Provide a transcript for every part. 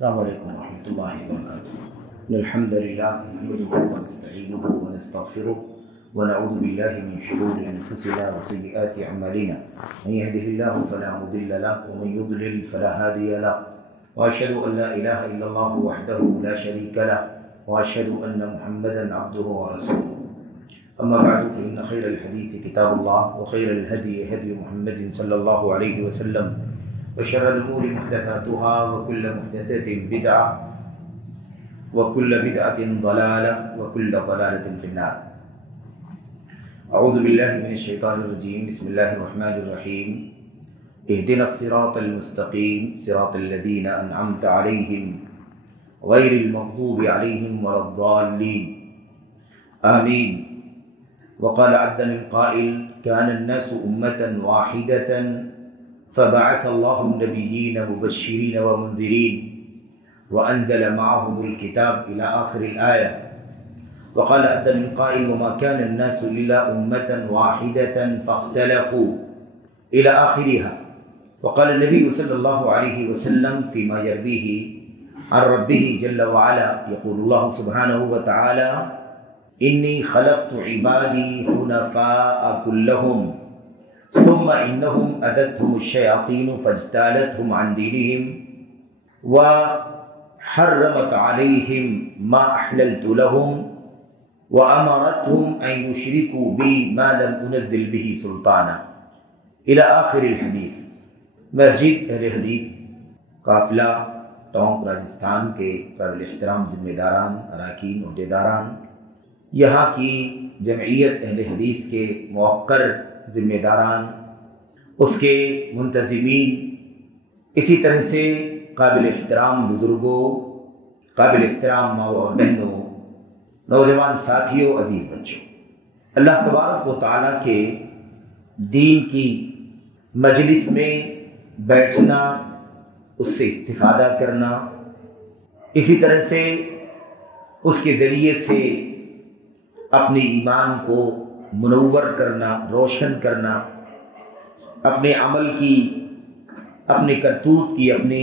السلام علیکم ورحمۃ اللہ وبرکاتہ۔ الحمد للہ نحمده ونستعینه ونستغفره ونعوذ باللہ من شرور انفسنا وسیئات اعمالنا، من يهده الله فلا مضل له ومن يضلل فلا هادي له، واشهد ان لا اله الا الله وحده لا شريك له، واشهد ان محمدا عبده ورسوله۔ اما بعد فان خير الحديث كتاب الله، وخير الهدي هدي محمد صلى الله عليه وسلم، وشر الأمور محدثاتها، وكل محدثة بدعة، وكل بدعة ضلالة، وكل ضلالة في النار۔ أعوذ بالله من الشيطان الرجيم، بسم الله الرحمن الرحيم۔ اهدنا الصراط المستقيم، صراط الذين أنعمت عليهم غير المغضوب عليهم ولا الضالين، آمين۔ وقال عز من قائل: كان الناس أمة واحدة فبعث الله النبيين مبشرين ومنذرين وأنزل معهم الكتاب إلى آخر الآية۔ وقال عز من قائل: وما كان الناس إلا أمة واحدة فاختلفوا إلى آخرها۔ وقال النبي صلى الله عليه وسلم فيما يرويه عن ربه جل وعلا، يقول الله سبحانه وتعالى: إني خلقت عبادي حنفاء كلهم ثم إنهم أتتهم الشياطين فاجتالتهم عن دينهم وحرمت عليهم ما أحللت لهم وأمرتهم أن يشركوا بي ما لم أنزل به سلطانا، إلى آخر الحدیث۔ مسجد اہل حدیث قافلہ ٹونک راجستھان کے قابل احترام ذمہ داران، اراکین، عہدیداران، یہاں کی جمعیت اہل حدیث کے موقر ذمہ داران، اس کے منتظمین، اسی طرح سے قابل احترام بزرگوں، قابل احترام ماؤں اور بہنوں، نوجوان ساتھیوں، عزیز بچوں، اللہ تبارک و تعالیٰ کے دین کی مجلس میں بیٹھنا، اس سے استفادہ کرنا، اسی طرح سے اس کے ذریعے سے اپنے ایمان کو منور کرنا، روشن کرنا، اپنے عمل کی، اپنے کرتوت کی، اپنے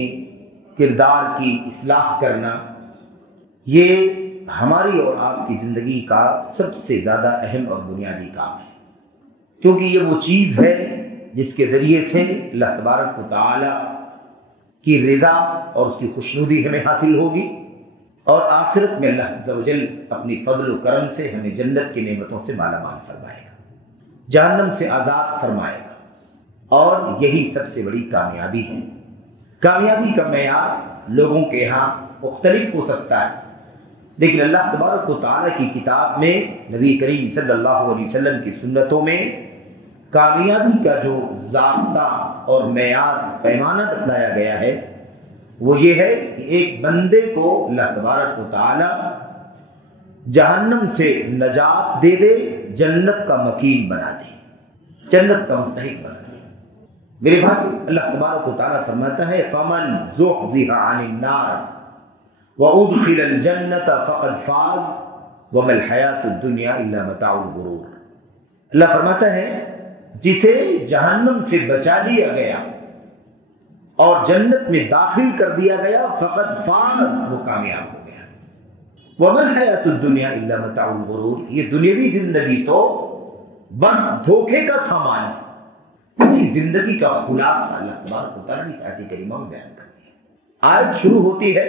کردار کی اصلاح کرنا، یہ ہماری اور آپ کی زندگی کا سب سے زیادہ اہم اور بنیادی کام ہے، کیونکہ یہ وہ چیز ہے جس کے ذریعے سے اللہ تبارک و تعالی کی رضا اور اس کی خوشنودی ہمیں حاصل ہوگی، اور آخرت میں اللہ عز و جل اپنی فضل و کرم سے ہمیں جنت کی نعمتوں سے مالا مال فرمائے گا، جہنم سے آزاد فرمائے گا، اور یہی سب سے بڑی کامیابی ہے۔ کامیابی کا معیار لوگوں کے ہاں مختلف ہو سکتا ہے، لیکن اللہ تبارک و تعالیٰ کی کتاب میں، نبی کریم صلی اللہ علیہ وسلم کی سنتوں میں کامیابی کا جو ضابطہ اور معیار، پیمانہ بتلایا گیا ہے، وہ یہ ہے کہ ایک بندے کو اللہ تبارک و تعالی جہنم سے نجات دے دے، جنت کا مکین بنا دے، جنت کا مستحق بنا دے۔ میرے بھائی، اللہ تبارک و تعالی فرماتا ہے: فمن زحزح عن النار وادخل الجنۃ فقد فاز وما الحیاۃ الدنیا الا متاع الغرور۔ اللہ فرماتا ہے جسے جہنم سے بچا لیا گیا اور جنت میں داخل کر دیا گیا، فقد فاز، وہ کامیاب ہو گیا۔ وما الحیاۃ الدنیا الا متاع الغرور، یہ دنیاوی زندگی تو بس دھوکے کا سامان ہے۔ پوری زندگی کا خلاصہ اللہ تبارک و تعالیٰ نے اس آیت کریمہ میں بیان کر دیا۔ آیت شروع ہوتی ہے: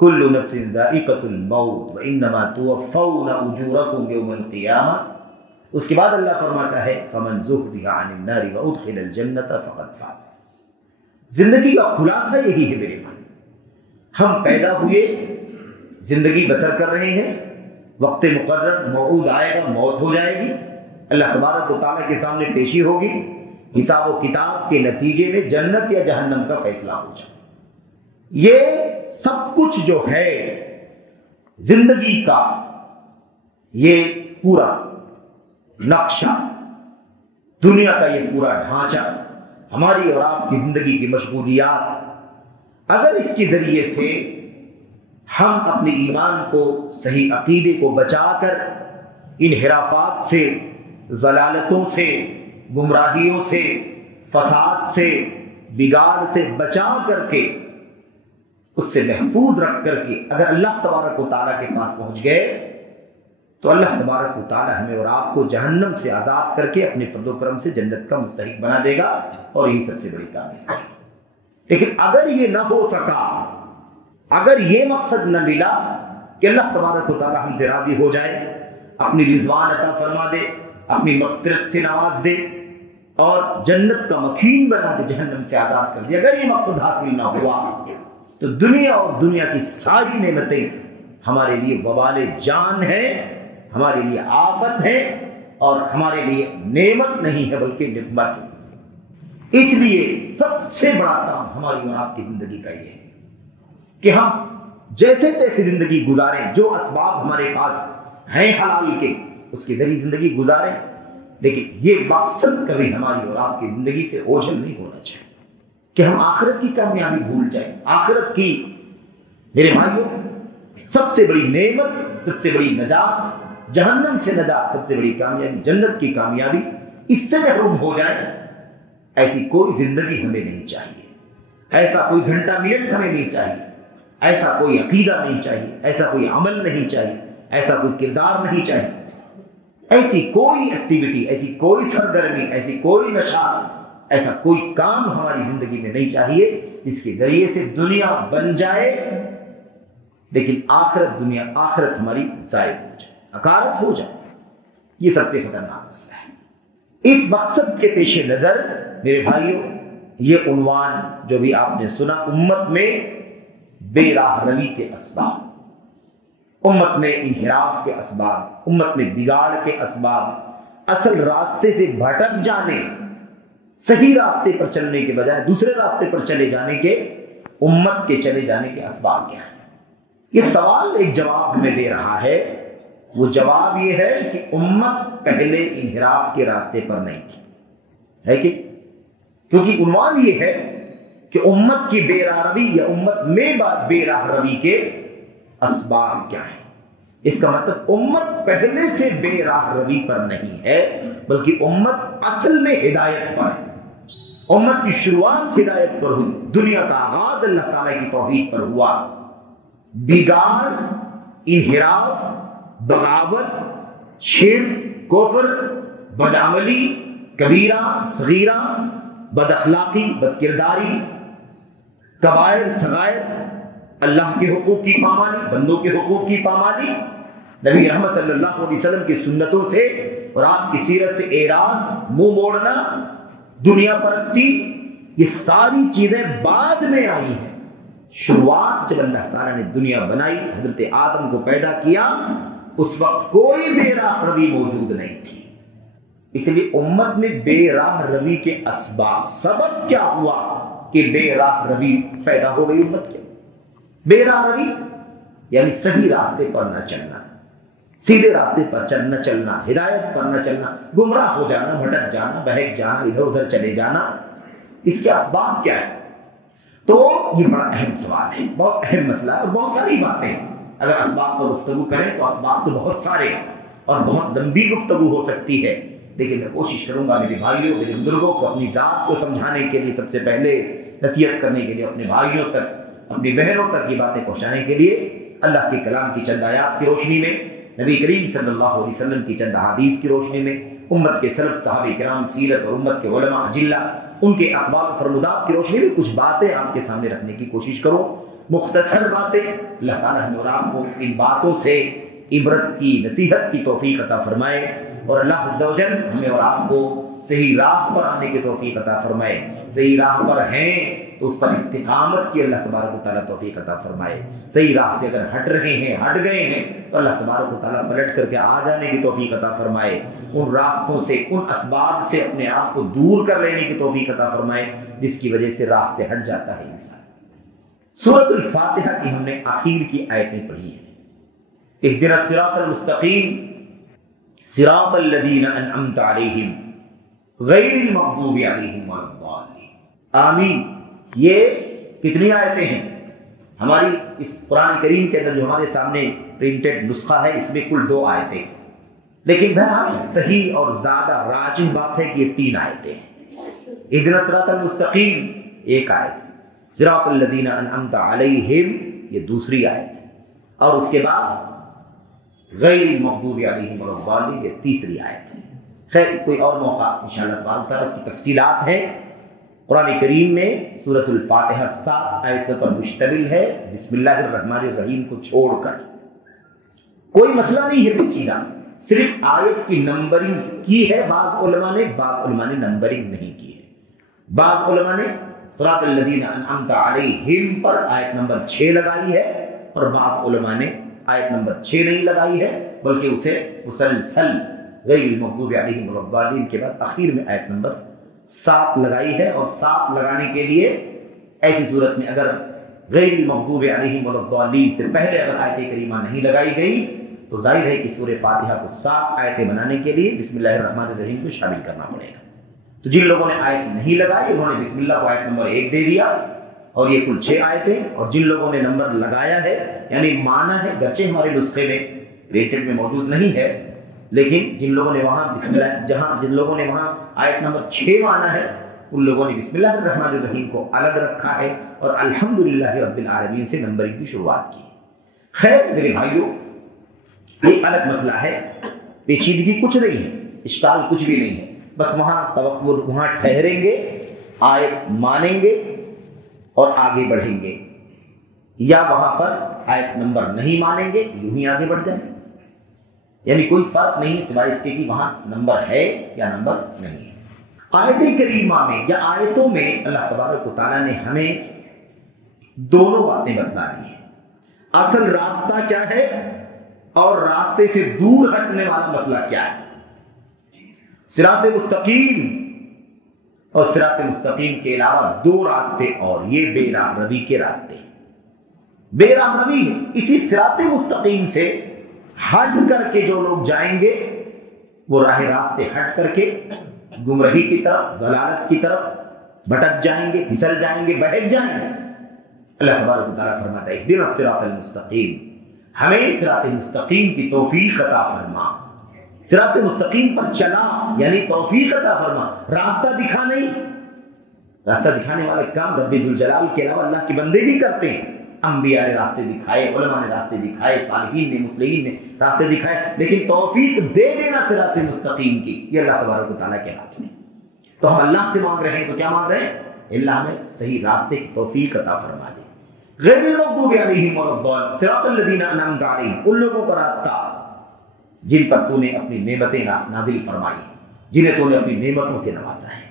کل نفس ذائقۃ الموت وانما توفون اجورکم یوم القیامہ۔ اس کے بعد اللہ فرماتا ہے: فمن زحزح عن النار وادخل الجنۃ فقد فاز۔ زندگی کا خلاصہ یہی ہے میرے بھائی۔ ہم پیدا ہوئے، زندگی بسر کر رہے ہیں، وقت مقرر موعود آئے گا، موت ہو جائے گی، اللہ تبارک و تعالیٰ کے سامنے پیشی ہوگی، حساب و کتاب کے نتیجے میں جنت یا جہنم کا فیصلہ ہو جائے۔ یہ سب کچھ جو ہے زندگی کا، یہ پورا نقشہ، دنیا کا یہ پورا ڈھانچہ، ہماری اور آپ کی زندگی کی مشغولیات، اگر اس کے ذریعے سے ہم اپنے ایمان کو، صحیح عقیدے کو بچا کر انحرافات سے، ضلالتوں سے، گمراہیوں سے، فساد سے، بگاڑ سے بچا کر کے اس سے محفوظ رکھ کر کے اگر اللہ تبارک و تعالیٰ کے پاس پہنچ گئے تو اللہ تبارک و تعالیٰ ہمیں اور آپ کو جہنم سے آزاد کر کے اپنے فضل و کرم سے جنت کا مستحق بنا دے گا، اور یہی سب سے بڑی کامیابی ہے۔ لیکن اگر یہ نہ ہو سکا، اگر یہ مقصد نہ ملا کہ اللہ تبارک و تعالیٰ ہم سے راضی ہو جائے، اپنی رضوان عطا فرما دے، اپنی مغفرت سے نواز دے اور جنت کا مکین بنا دے، جہنم سے آزاد کر دے، اگر یہ مقصد حاصل نہ ہوا تو دنیا اور دنیا کی ساری نعمتیں ہمارے لیے وبال جان ہے، ہمارے لیے آفت ہے، اور ہمارے لیے نعمت نہیں ہے بلکہ نقمت ہے۔ اس لیے سب سے بڑا کام ہماری اور آپ کی زندگی کا یہ ہے کہ ہم جیسے تیسے زندگی گزاریں، جو اسباب ہمارے پاس ہیں حلال کے اس کے ذریعے زندگی گزاریں، لیکن یہ مقصد کبھی ہماری اور آپ کی زندگی سے اوجھل نہیں ہونا چاہیے کہ ہم آخرت کی کامیابی بھول جائیں۔ آخرت کی میرے بھائیوں سب سے بڑی نعمت، سب سے بڑی نجات، جہنم سے نجات، سب سے بڑی کامیابی جنت کی کامیابی، اس سے محروم ہو جائے ایسی کوئی زندگی ہمیں نہیں چاہیے، ایسا کوئی گھنٹہ منٹ ہمیں نہیں چاہیے، ایسا کوئی عقیدہ نہیں چاہیے، ایسا کوئی عمل نہیں چاہیے، ایسا کوئی کردار نہیں چاہیے، ایسی کوئی ایکٹیویٹی، ایسی کوئی سرگرمی، ایسی کوئی نشہ، ایسا کوئی کام ہماری زندگی میں نہیں چاہیے جس کے ذریعے سے دنیا بن جائے لیکن آخرت ہماری ضائع ہو جائے، اکارت ہو جائے۔ یہ سب سے خطرناک مسئلہ ہے۔ اس مقصد کے پیش نظر میرے بھائیوں یہ عنوان جو بھی آپ نے سنا، امت میں بے راہ روی کے اسباب، امت میں انحراف کے اسباب، امت میں بگاڑ کے اسباب، اصل راستے سے بھٹک جانے، صحیح راستے پر چلنے کے بجائے دوسرے راستے پر چلے جانے کے، امت کے چلے جانے کے اسباب کیا ہیں؟ یہ سوال ایک جواب ہمیں دے رہا ہے۔ وہ جواب یہ ہے کہ امت پہلے انحراف کے راستے پر نہیں تھی، ہے کہ کیونکہ عنوان یہ ہے کہ امت کی بے راہ روی یا امت میں بے راہ روی کے اسباب کیا ہیں۔ اس کا مطلب امت پہلے سے بے راہ روی پر نہیں ہے بلکہ امت اصل میں ہدایت پر ہے۔ امت کی شروعات ہدایت پر ہوئی، دنیا کا آغاز اللہ تعالیٰ کی توحید پر ہوا۔ بگاڑ، انحراف، بغاوت، شرک، کفر، بدعملی، کبیرہ، صغیرہ، بد اخلاقی، بد کرداری، کبائر، صغائر، اللہ کے حقوق کی پامالی، بندوں کے حقوق کی پامالی، نبی رحمت صلی اللہ علیہ وسلم کی سنتوں سے اور آپ کی سیرت سے اعراض، منہ موڑنا، دنیا پرستی، یہ ساری چیزیں بعد میں آئی ہیں۔ شروعات جب اللہ تعالیٰ نے دنیا بنائی، حضرت آدم کو پیدا کیا، اس وقت کوئی بے راہ روی موجود نہیں تھی۔ اس لیے امت میں بے راہ روی کے اسباب، سبب کیا ہوا کہ بے راہ روی پیدا ہو گئی امت کے؟ بے راہ روی یعنی صحیح راستے پر نہ چلنا، سیدھے راستے پر نہ چلنا، ہدایت پر نہ چلنا، گمراہ ہو جانا، بھٹک جانا، بہک جانا، ادھر ادھر چلے جانا۔ اس کے اسباب کیا ہے؟ تو یہ بڑا اہم سوال ہے، بہت اہم مسئلہ ہے، اور بہت ساری باتیں اگر اسباب پر گفتگو کریں تو اسباب تو بہت سارے اور بہت لمبی گفتگو ہو سکتی ہے، لیکن میں کوشش کروں گا میرے بھائیوں، میرے بزرگوں کو اپنی ذات کو سمجھانے کے لیے، سب سے پہلے نصیحت کرنے کے لیے، اپنے بھائیوں تک، اپنی بہنوں تک یہ باتیں پہنچانے کے لیے اللہ کے کلام کی چند آیات کی روشنی میں، نبی کریم صلی اللہ علیہ وسلم کی چند احادیث کی روشنی میں، امت کے سلف صحابہ کرام سیرت اور امت کے علماء اجلہ ان کے اقوال و فرمودات کی روشنی میں کچھ باتیں آپ کے سامنے رکھنے کی کوشش کروں، مختصر باتیں۔ اللہ تعالیٰ ہمیں اور آپ کو ان باتوں سے عبرت کی، نصیحت کی توفیق عطا فرمائے، اور اللہ عز و جل ہمیں اور آپ کو صحیح راہ پر آنے کی توفیق عطا فرمائے۔ صحیح راہ پر ہیں تو اس پر استقامت کی اللہ تبارک و تعالیٰ توفیق عطا فرمائے۔ صحیح راہ سے اگر ہٹ رہے ہیں، ہٹ گئے ہیں تو اللہ تبارک و تعالیٰ پلٹ کر کے آ جانے کی توفیق عطا فرمائے۔ ان راستوں سے، ان اسباب سے اپنے آپ کو دور کر لینے کی توفیق عطا فرمائے جس کی وجہ سے راہ سے ہٹ جاتا ہے انسان۔ سورۃ الفاتحہ کی ہم نے آخر کی آیتیں پڑھی ہیں۔ اہدنا الصراط المستقیم صراط الذین انعمت علیہم غیر المغضوب علیہم ولا الضالین۔ آمین۔ یہ کتنی آیتیں ہیں؟ ہماری اس قرآن کریم کے اندر جو ہمارے سامنے پرنٹڈ نسخہ ہے اس میں کل 2 آیتیں، لیکن بہرحال صحیح اور زیادہ راجح بات ہے کہ یہ 3 آیتیں ہیں۔ اہدنا الصراط المستقیم 1 آیت، صراط الذین انعمت علیہم یہ دوسری آیت ہے، اور اس کے بعد غیر المغضوب علیہم ولا الضالین یہ تیسری آیت ہے۔ خیر کوئی اور موقع انشاءاللہ تبارک تعالیٰ اس کی تفصیلات ہیں۔ قرآن کریم میں سورۃ الفاتحہ 7 آیتوں پر مشتمل ہے، بسم اللہ الرحمن الرحیم کو چھوڑ کر۔ کوئی مسئلہ نہیں ہے پیچیدہ، صرف آیت کی نمبرنگ کی ہے بعض علماء نے نمبرنگ نہیں کی ہے۔ بعض علماء نے صراط الذین انعمت علیہم پر آیت نمبر 6 لگائی ہے، اور بعض علماء نے آیت نمبر 6 نہیں لگائی ہے، بلکہ اسے مسلسل غیر المغضوب علیہم ولا الضالین کے بعد آخر میں آیت نمبر 7 لگائی ہے۔ اور 7 لگانے کے لیے ایسی صورت میں اگر غیر المغضوب علیہم ولا الضالین سے پہلے اگر آیت کریمہ نہیں لگائی گئی تو ظاہر ہے کہ سورہ فاتحہ کو 7 آیتیں بنانے کے لیے بسم اللہ الرحمن الرحیم کو شامل کرنا پڑے گا۔ تو جن لوگوں نے آیت نہیں لگائی انہوں نے بسم اللہ کو آیت نمبر 1 دے دیا، اور یہ کل 6 آیتیں، اور جن لوگوں نے نمبر لگایا ہے یعنی مانا ہے، گرچہ ہمارے نسخے میں ریٹڈ میں موجود نہیں ہے، لیکن جن لوگوں نے وہاں بسم اللہ جن لوگوں نے وہاں آیت نمبر 6 مانا ہے ان لوگوں نے بسم اللہ الرحمن الرحیم کو الگ رکھا ہے اور الحمدللہ رب العالمین سے نمبرنگ کی شروعات کی۔ خیر میرے بھائیوں، یہ الگ مسئلہ ہے، پیچیدگی کچھ نہیں ہے، اشکال کچھ بھی نہیں ہے، بس وہاں ٹھہریں گے، آیت مانیں گے اور آگے بڑھیں گے، یا وہاں پر آیت نمبر نہیں مانیں گے یوں ہی آگے بڑھ جائیں گے، یعنی کوئی فرق نہیں سوائے اس کے کہ وہاں نمبر ہے یا نمبر نہیں ہے۔ آیت کریمہ میں یا آیتوں میں اللہ تبارک و تعالیٰ نے ہمیں دونوں باتیں بتلا دی ہیں، اصل راستہ کیا ہے اور راستے سے دور ہٹنے والا مسئلہ کیا ہے۔ صراط مستقیم اور صراط مستقیم کے علاوہ 2 راستے اور، یہ بے راہ روی کے راستے، بے راہ روی ہے۔ اسی صراط مستقیم سے ہٹ کر کے جو لوگ جائیں گے وہ راہ راست سے ہٹ کر کے گمراہی کی طرف، ضلالت کی طرف بھٹک جائیں گے، پھسل جائیں گے، بہک جائیں گے۔ اللہ تبارک و تعالیٰ فرماتا ہے اہدنا الصراط المستقیم، ہمیں صراط مستقیم کی توفیق عطا فرما، صراط مستقیم پر چلا یعنی توفیق عطا فرما، راستہ دکھا نہیں۔ راستہ دکھانے والا کام رب ذوالجلال کے علاوہ اللہ کے بندے بھی کرتے ہیں، انبیاء نے راستے دکھائے، علماء نے راستے دکھائے، صالحین نے، مصلحین نے راستے دکھائے، لیکن توفیق دے دینا صراط مستقیم کی یہ اللہ تبارک و تعالیٰ کے ہاتھ میں۔ تو ہم اللہ سے مانگ رہے ہیں تو کیا مانگ رہے ہیں؟ اللہ ہمیں صحیح راستے کی توفیق عطا فرما دے۔ غیر المغضوب علیہم ولا الضالین، صراط الذین انعمت علیہم، ان لوگوں کا راستہ جن پر تو نے اپنی نعمتیں نازل فرمائی، جنہیں تو نے اپنی نعمتوں سے نوازا ہے۔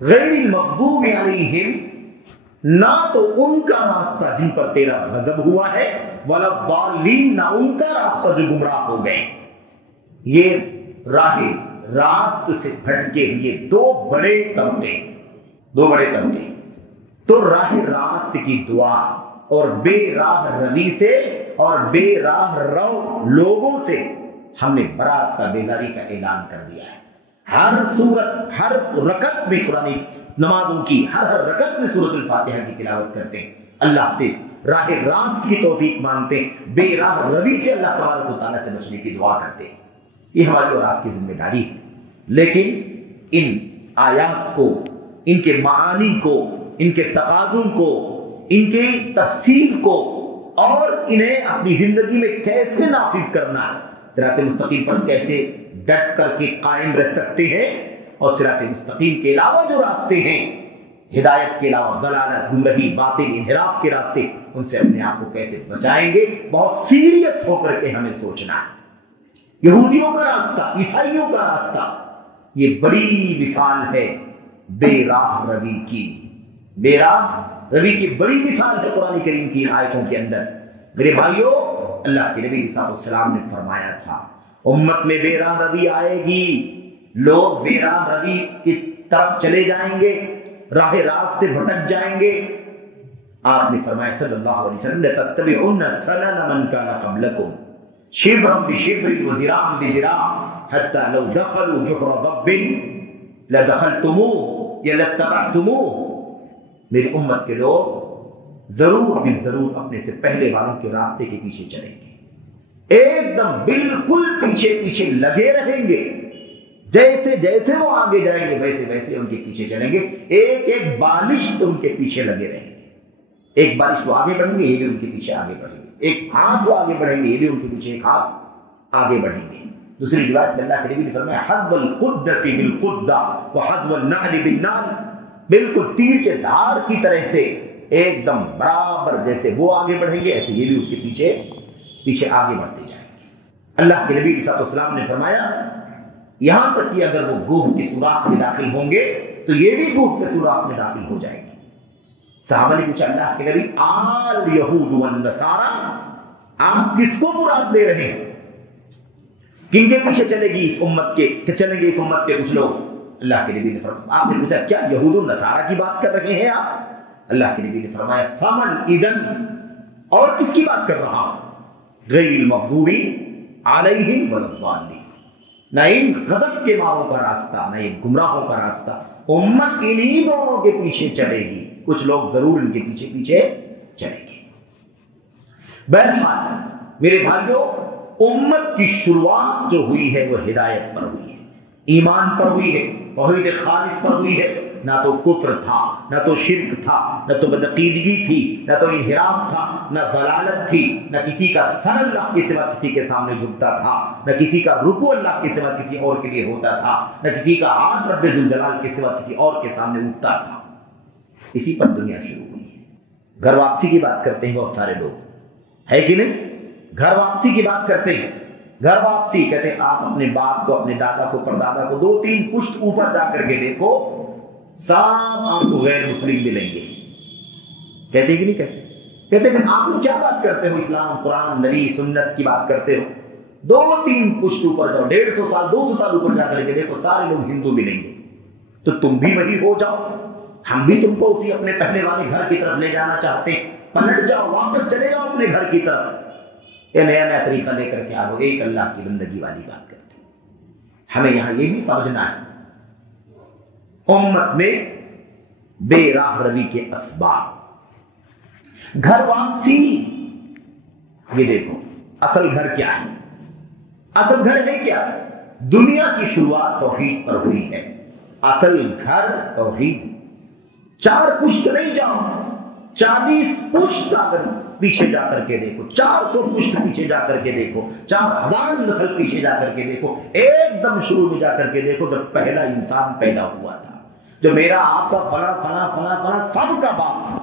غیر المغضوب علیہم، نہ تو ان کا راستہ جن پر تیرا غضب ہوا ہے، ولا الضالین، نہ ان کا راستہ جو گمراہ ہو گئے۔ یہ راہ راست سے بھٹکے ہوئے 2 بڑے طبقے، 2 بڑے طبقے۔ تو راہ راست کی دعا اور بے راہ روی سے اور بے راہ رو لوگوں سے ہم نے برات کا، بیزاری کا اعلان کر دیا ہے۔ ہر سورت، ہر رکعت میں قرآن نمازوں کی ہر رکعت میں سورۃ الفاتحہ کی تلاوت کرتے ہیں، اللہ سے راہ راست کی توفیق مانگتے ہیں، بے راہ روی سے اللہ تبارک و تعالیٰ سے بچنے کی دعا کرتے ہیں۔ یہ ہماری اور آپ کی ذمہ داری ہے، لیکن ان آیات کو، ان کے معانی کو، ان کے تقاضوں کو، ان کی تفسیر کو اور انہیں اپنی زندگی میں کیسے نافذ کرنا، صراط مستقیم پر کیسے ڈٹ کر کے قائم رکھ سکتے ہیں، اور صراط مستقیم کے علاوہ جو راستے ہیں، ہدایت کے علاوہ ضلالت، گمراہی، باطل، انحراف کے راستے، ان سے اپنے آپ کو کیسے بچائیں گے، بہت سیریس ہو کر کے ہمیں سوچنا ہے۔ یہودیوں کا راستہ، عیسائیوں کا راستہ، یہ بڑی مثال ہے بے راہ روی کی، بے راہ روی کی بڑی مثال ہے قرآن کریم کی ان آیتوں کے اندر۔ میرے بھائیوں، اللہ کے نبی صلی اللہ علیہ وسلم نے فرمایا تھا امت میں بے راہ روی آئے گی، لوگ بے راہ روی کی طرف چلے جائیں گے، راہ راست سے بھٹک جائیں گے۔ آپ نے فرمایا صلی اللہ علیہ وسلم لَتَتَّبِعُنَّ سَنَنَ مَنْ كَانَ قَبْلَكُمْ شِبْرًا بِشِبْرٍ وَذِرَاعًا بِذِرَاعٍ حَتَّى لَوْ دَخَلُوا جُحْرَ ضَبٍّ لَدَخَلْتُمُوهُ یا لَاتَّبَعْتُمُوهُ۔ میری امت کے لوگ ضرور بالضرور اپنے سے پہلے والوں کے راستے کے پیچھے چلیں گے، ایک دم بالکل پیچھے پیچھے لگے رہیں گے، جیسے جیسے وہ آگے جائیں گے ویسے ویسے ان کے پیچھے چلیں گے، ایک ایک بالشت ان کے پیچھے لگے رہیں گے۔ ایک بارش وہ آگے بڑھیں گے، یہ بھی ان کے پیچھے آگے بڑھیں گے، ایک ہاتھ وہ آگے بڑھیں گے، یہ بھی ان کے پیچھے ایک ہاتھ آگے بڑھیں گے۔ دوسری روایت میں اللہ کے نبی نے فرمایا حذو القدۃ بالقدۃ وحذو النعل بالنعل، بالکل تیر کے دھار کی طرح سے ایک دم برابر جیسے وہ آگے بڑھیں گے ایسے یہ بھی اس کے پیچھے آگے بڑھتے جائیں گے۔ اللہ کے نبی علیہ الصلوۃ والسلام نے فرمایا یہاں تک کہ اگر وہ گوہ کے سوراخ میں داخل ہوں گے تو یہ بھی گوہ کے سوراخ میں داخل ہو جائیں گے۔ صحابہ نے پوچھا اللہ کے نبی آل یہود والنصارى، آپ کس کو مراد لے رہے ہیں؟ کن کے پیچھے چلے گی اس امت کے، کہ چلیں گے اس امت کے کچھ لوگ؟ اللہ کے نبی نے فرمایا، آپ نے پوچھا کیا یہود و نصارہ کی بات کر رہے ہیں آپ؟ اللہ کے نبی نے فرمایا فمن اذن، اور کس کی بات کر رہا ہوں؟ غیر المغضوب علیہم ولا الضالین، نہ ان غضب کے ماروں کا راستہ نہ ان گمراہوں کا راستہ، امت انہی دونوں کے پیچھے چلے گی، کچھ لوگ ضرور ان کے پیچھے چلیں گے۔ بہرحال میرے بھائیوں، امت کی شروعات جو ہوئی ہے وہ ہدایت پر ہوئی ہے، ایمان پر ہوئی ہے، توحید خالص پر ہوئی ہے۔ نہ تو کفر تھا، نہ تو شرک تھا، نہ تو بدعقیدگی تھی، نہ تو انحراف تھا، نہ ضلالت تھی، نہ کسی کا سر اللہ کے سوا کسی کے سامنے جھکتا تھا، نہ کسی کا رکوع اللہ کے سوا کسی اور کے لیے ہوتا تھا، نہ کسی کا ہاتھ رب ذوالجلال کے سوا کسی اور کے سامنے اٹھتا تھا۔ اسی پر دنیا شروع ہوئی ہے۔ گھر واپسی کی بات کرتے ہیں بہت سارے لوگ، ہے کہ نہیں؟ گھر واپسی کی بات کرتے ہیں، گھر واپسی کہتے ہیں آپ اپنے باپ کو، اپنے دادا کو، پردادا کو 2-3 پشت اوپر جا کر کے دیکھو، سب آپ کو غیر مسلم ملیں گے۔ کہتے ہیں کہ نہیں کہتے پھر آپ لوگ کیا بات کرتے ہو؟ اسلام، قرآن، نبی، سنت کی بات کرتے ہو۔ 2-3 پشت اوپر جاؤ، 150 سال 200 سال اوپر جا کر کے دیکھو، سارے لوگ ہندو ملیں گے۔ تو تم بھی وہی ہو جاؤ، ہم بھی تم کو اسی اپنے پہلے والے گھر کی طرف لے جانا چاہتے ہیں، پلٹ جاؤ، واپس چلے جاؤ اپنے گھر کی طرف۔ یہ نیا طریقہ لے کر کے آگو، ایک اللہ کی بندگی والی بات کرتے ہیں۔ ہمیں یہاں یہ بھی سمجھنا ہے امت میں بے راہ روی کے اسباب۔ گھر واپسی، یہ دیکھو اصل گھر کیا ہے؟ اصل گھر ہے کیا؟ دنیا کی شروعات توحید پر ہوئی ہے، اصل گھر توحید۔ 4 پشت نہیں جاؤ، 40 پشت اگر پیچھے جا کر کے دیکھو، 400 پشت پیچھے جا کر کے دیکھو، 4000 نسل پیچھے جا کر کے دیکھو، ایک دم شروع میں جا کر کے دیکھو جب پہلا انسان پیدا ہوا تھا، جو میرا آپ کا فلاں فلاں فلاں فلاں سب کا باپ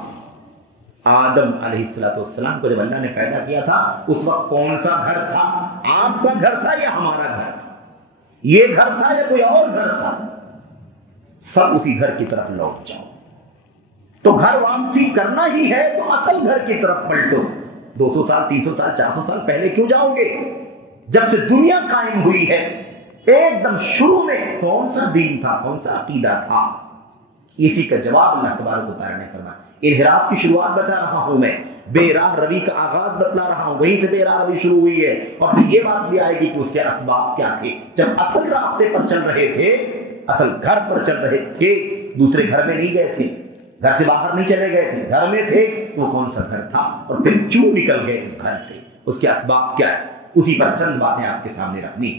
آدم علیہ السلام کو جب اللہ نے پیدا کیا تھا، اس وقت کون سا گھر تھا؟ آپ کا گھر تھا یا ہمارا گھر تھا؟ یہ گھر تھا یا کوئی اور گھر تھا؟ سب اسی گھر کی طرف لوٹ جاؤ۔ تو گھر واپسی کرنا ہی ہے تو اصل گھر کی طرف پلٹو۔ 200 سال 300 سال 400 سال پہلے کیوں جاؤ گے؟ جب سے دنیا قائم ہوئی ہے، ایک دم شروع میں کون سا دین تھا، کون سا عقیدہ تھا؟ اسی کا جواب اللہ تبارک و تعالیٰ نے فرمایا۔ انحراف کی شروعات بتا رہا ہوں میں، بے راہ روی کا آغاز بتلا رہا ہوں، وہیں سے بے راہ روی شروع ہوئی ہے، اور پھر یہ بات بھی آئے گی کہ اس کے اسباب کیا تھے۔ جب اصل راستے پر چل رہے تھے، اصل گھر پر چل رہے تھے، دوسرے گھر میں نہیں گئے تھے، گھر سے باہر نہیں چلے گئے تھے، گھر میں تھے، تو وہ کون سا گھر تھا اور پھر کیوں نکل گئے اس گھر سے، اس کے اسباب کیا ہے؟ اسی پر چند باتیں آپ کے سامنے رکھنی۔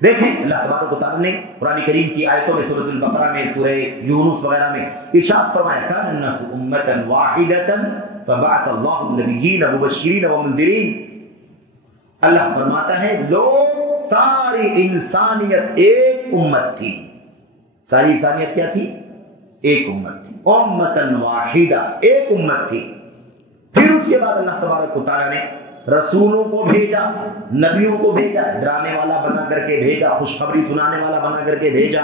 دیکھیں اللہ تبارک و تعالیٰ نے قرآن کریم کی آیتوں میں، سورۃ البقرہ میں، سورہ یونس وغیرہ میں ارشاد فرمایا کان الناس امۃ واحدۃ فبعث اللہ النبیین مبشرین ومنذرین۔ اللہ فرماتا ہے لوگ، ساری انسانیت ایک امت تھی۔ ساری انسانیت کیا تھی؟ ایک امت تھی، امۃ واحدہ، ایک امت تھی۔ پھر اس کے بعد اللہ تبارک و تعالیٰ نے رسولوں کو بھیجا، نبیوں کو بھیجا، ڈرانے والا بنا کر کے بھیجا، خوشخبری سنانے والا بنا کر کے بھیجا،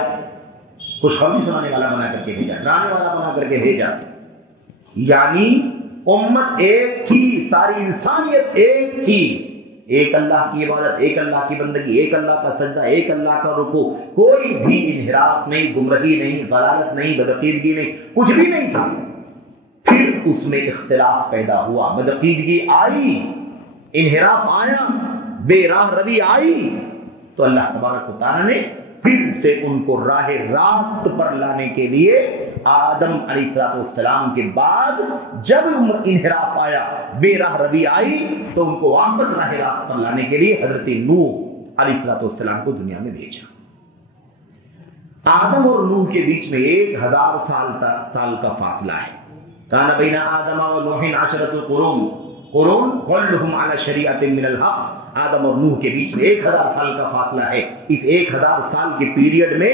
خوشخبری سنانے والا بنا کر کے بھیجا، ڈرانے والا بنا کر کے بھیجا۔ یعنی امت ایک تھی، ساری انسانیت ایک تھی، ایک اللہ کی عبادت، ایک اللہ کی بندگی، ایک اللہ کا سجدہ، ایک اللہ کا رکوع، کوئی بھی انحراف نہیں، گمراہی نہیں، ضلالت نہیں، بدعقیدگی نہیں، کچھ بھی نہیں تھا۔ پھر اس میں اختلاف پیدا ہوا، بدعقیدگی آئی، انحراف آیا، بے راہ روی آئی، تو اللہ تبارک و تعالیٰ نے پھر سے ان کو راہ راست پر لانے کے لیے آدم علیہ السلام کے بعد جب انحراف آیا، بے راہ روی آئی، تو ان کو واپس راہ راست پر لانے کے لیے حضرت نوح علیہ السلام کو دنیا میں بھیجا۔ آدم اور نوح کے بیچ میں 1000 سال کا فاصلہ ہے۔ کان بین آدم و نوح عشرۃ قرون، قرون کلہم علی شریعۃ من الحق، آدم اور نوح کے بیچ میں 1000 سال کا فاصلہ ہے۔ اس 1000 سال کے پیریڈ میں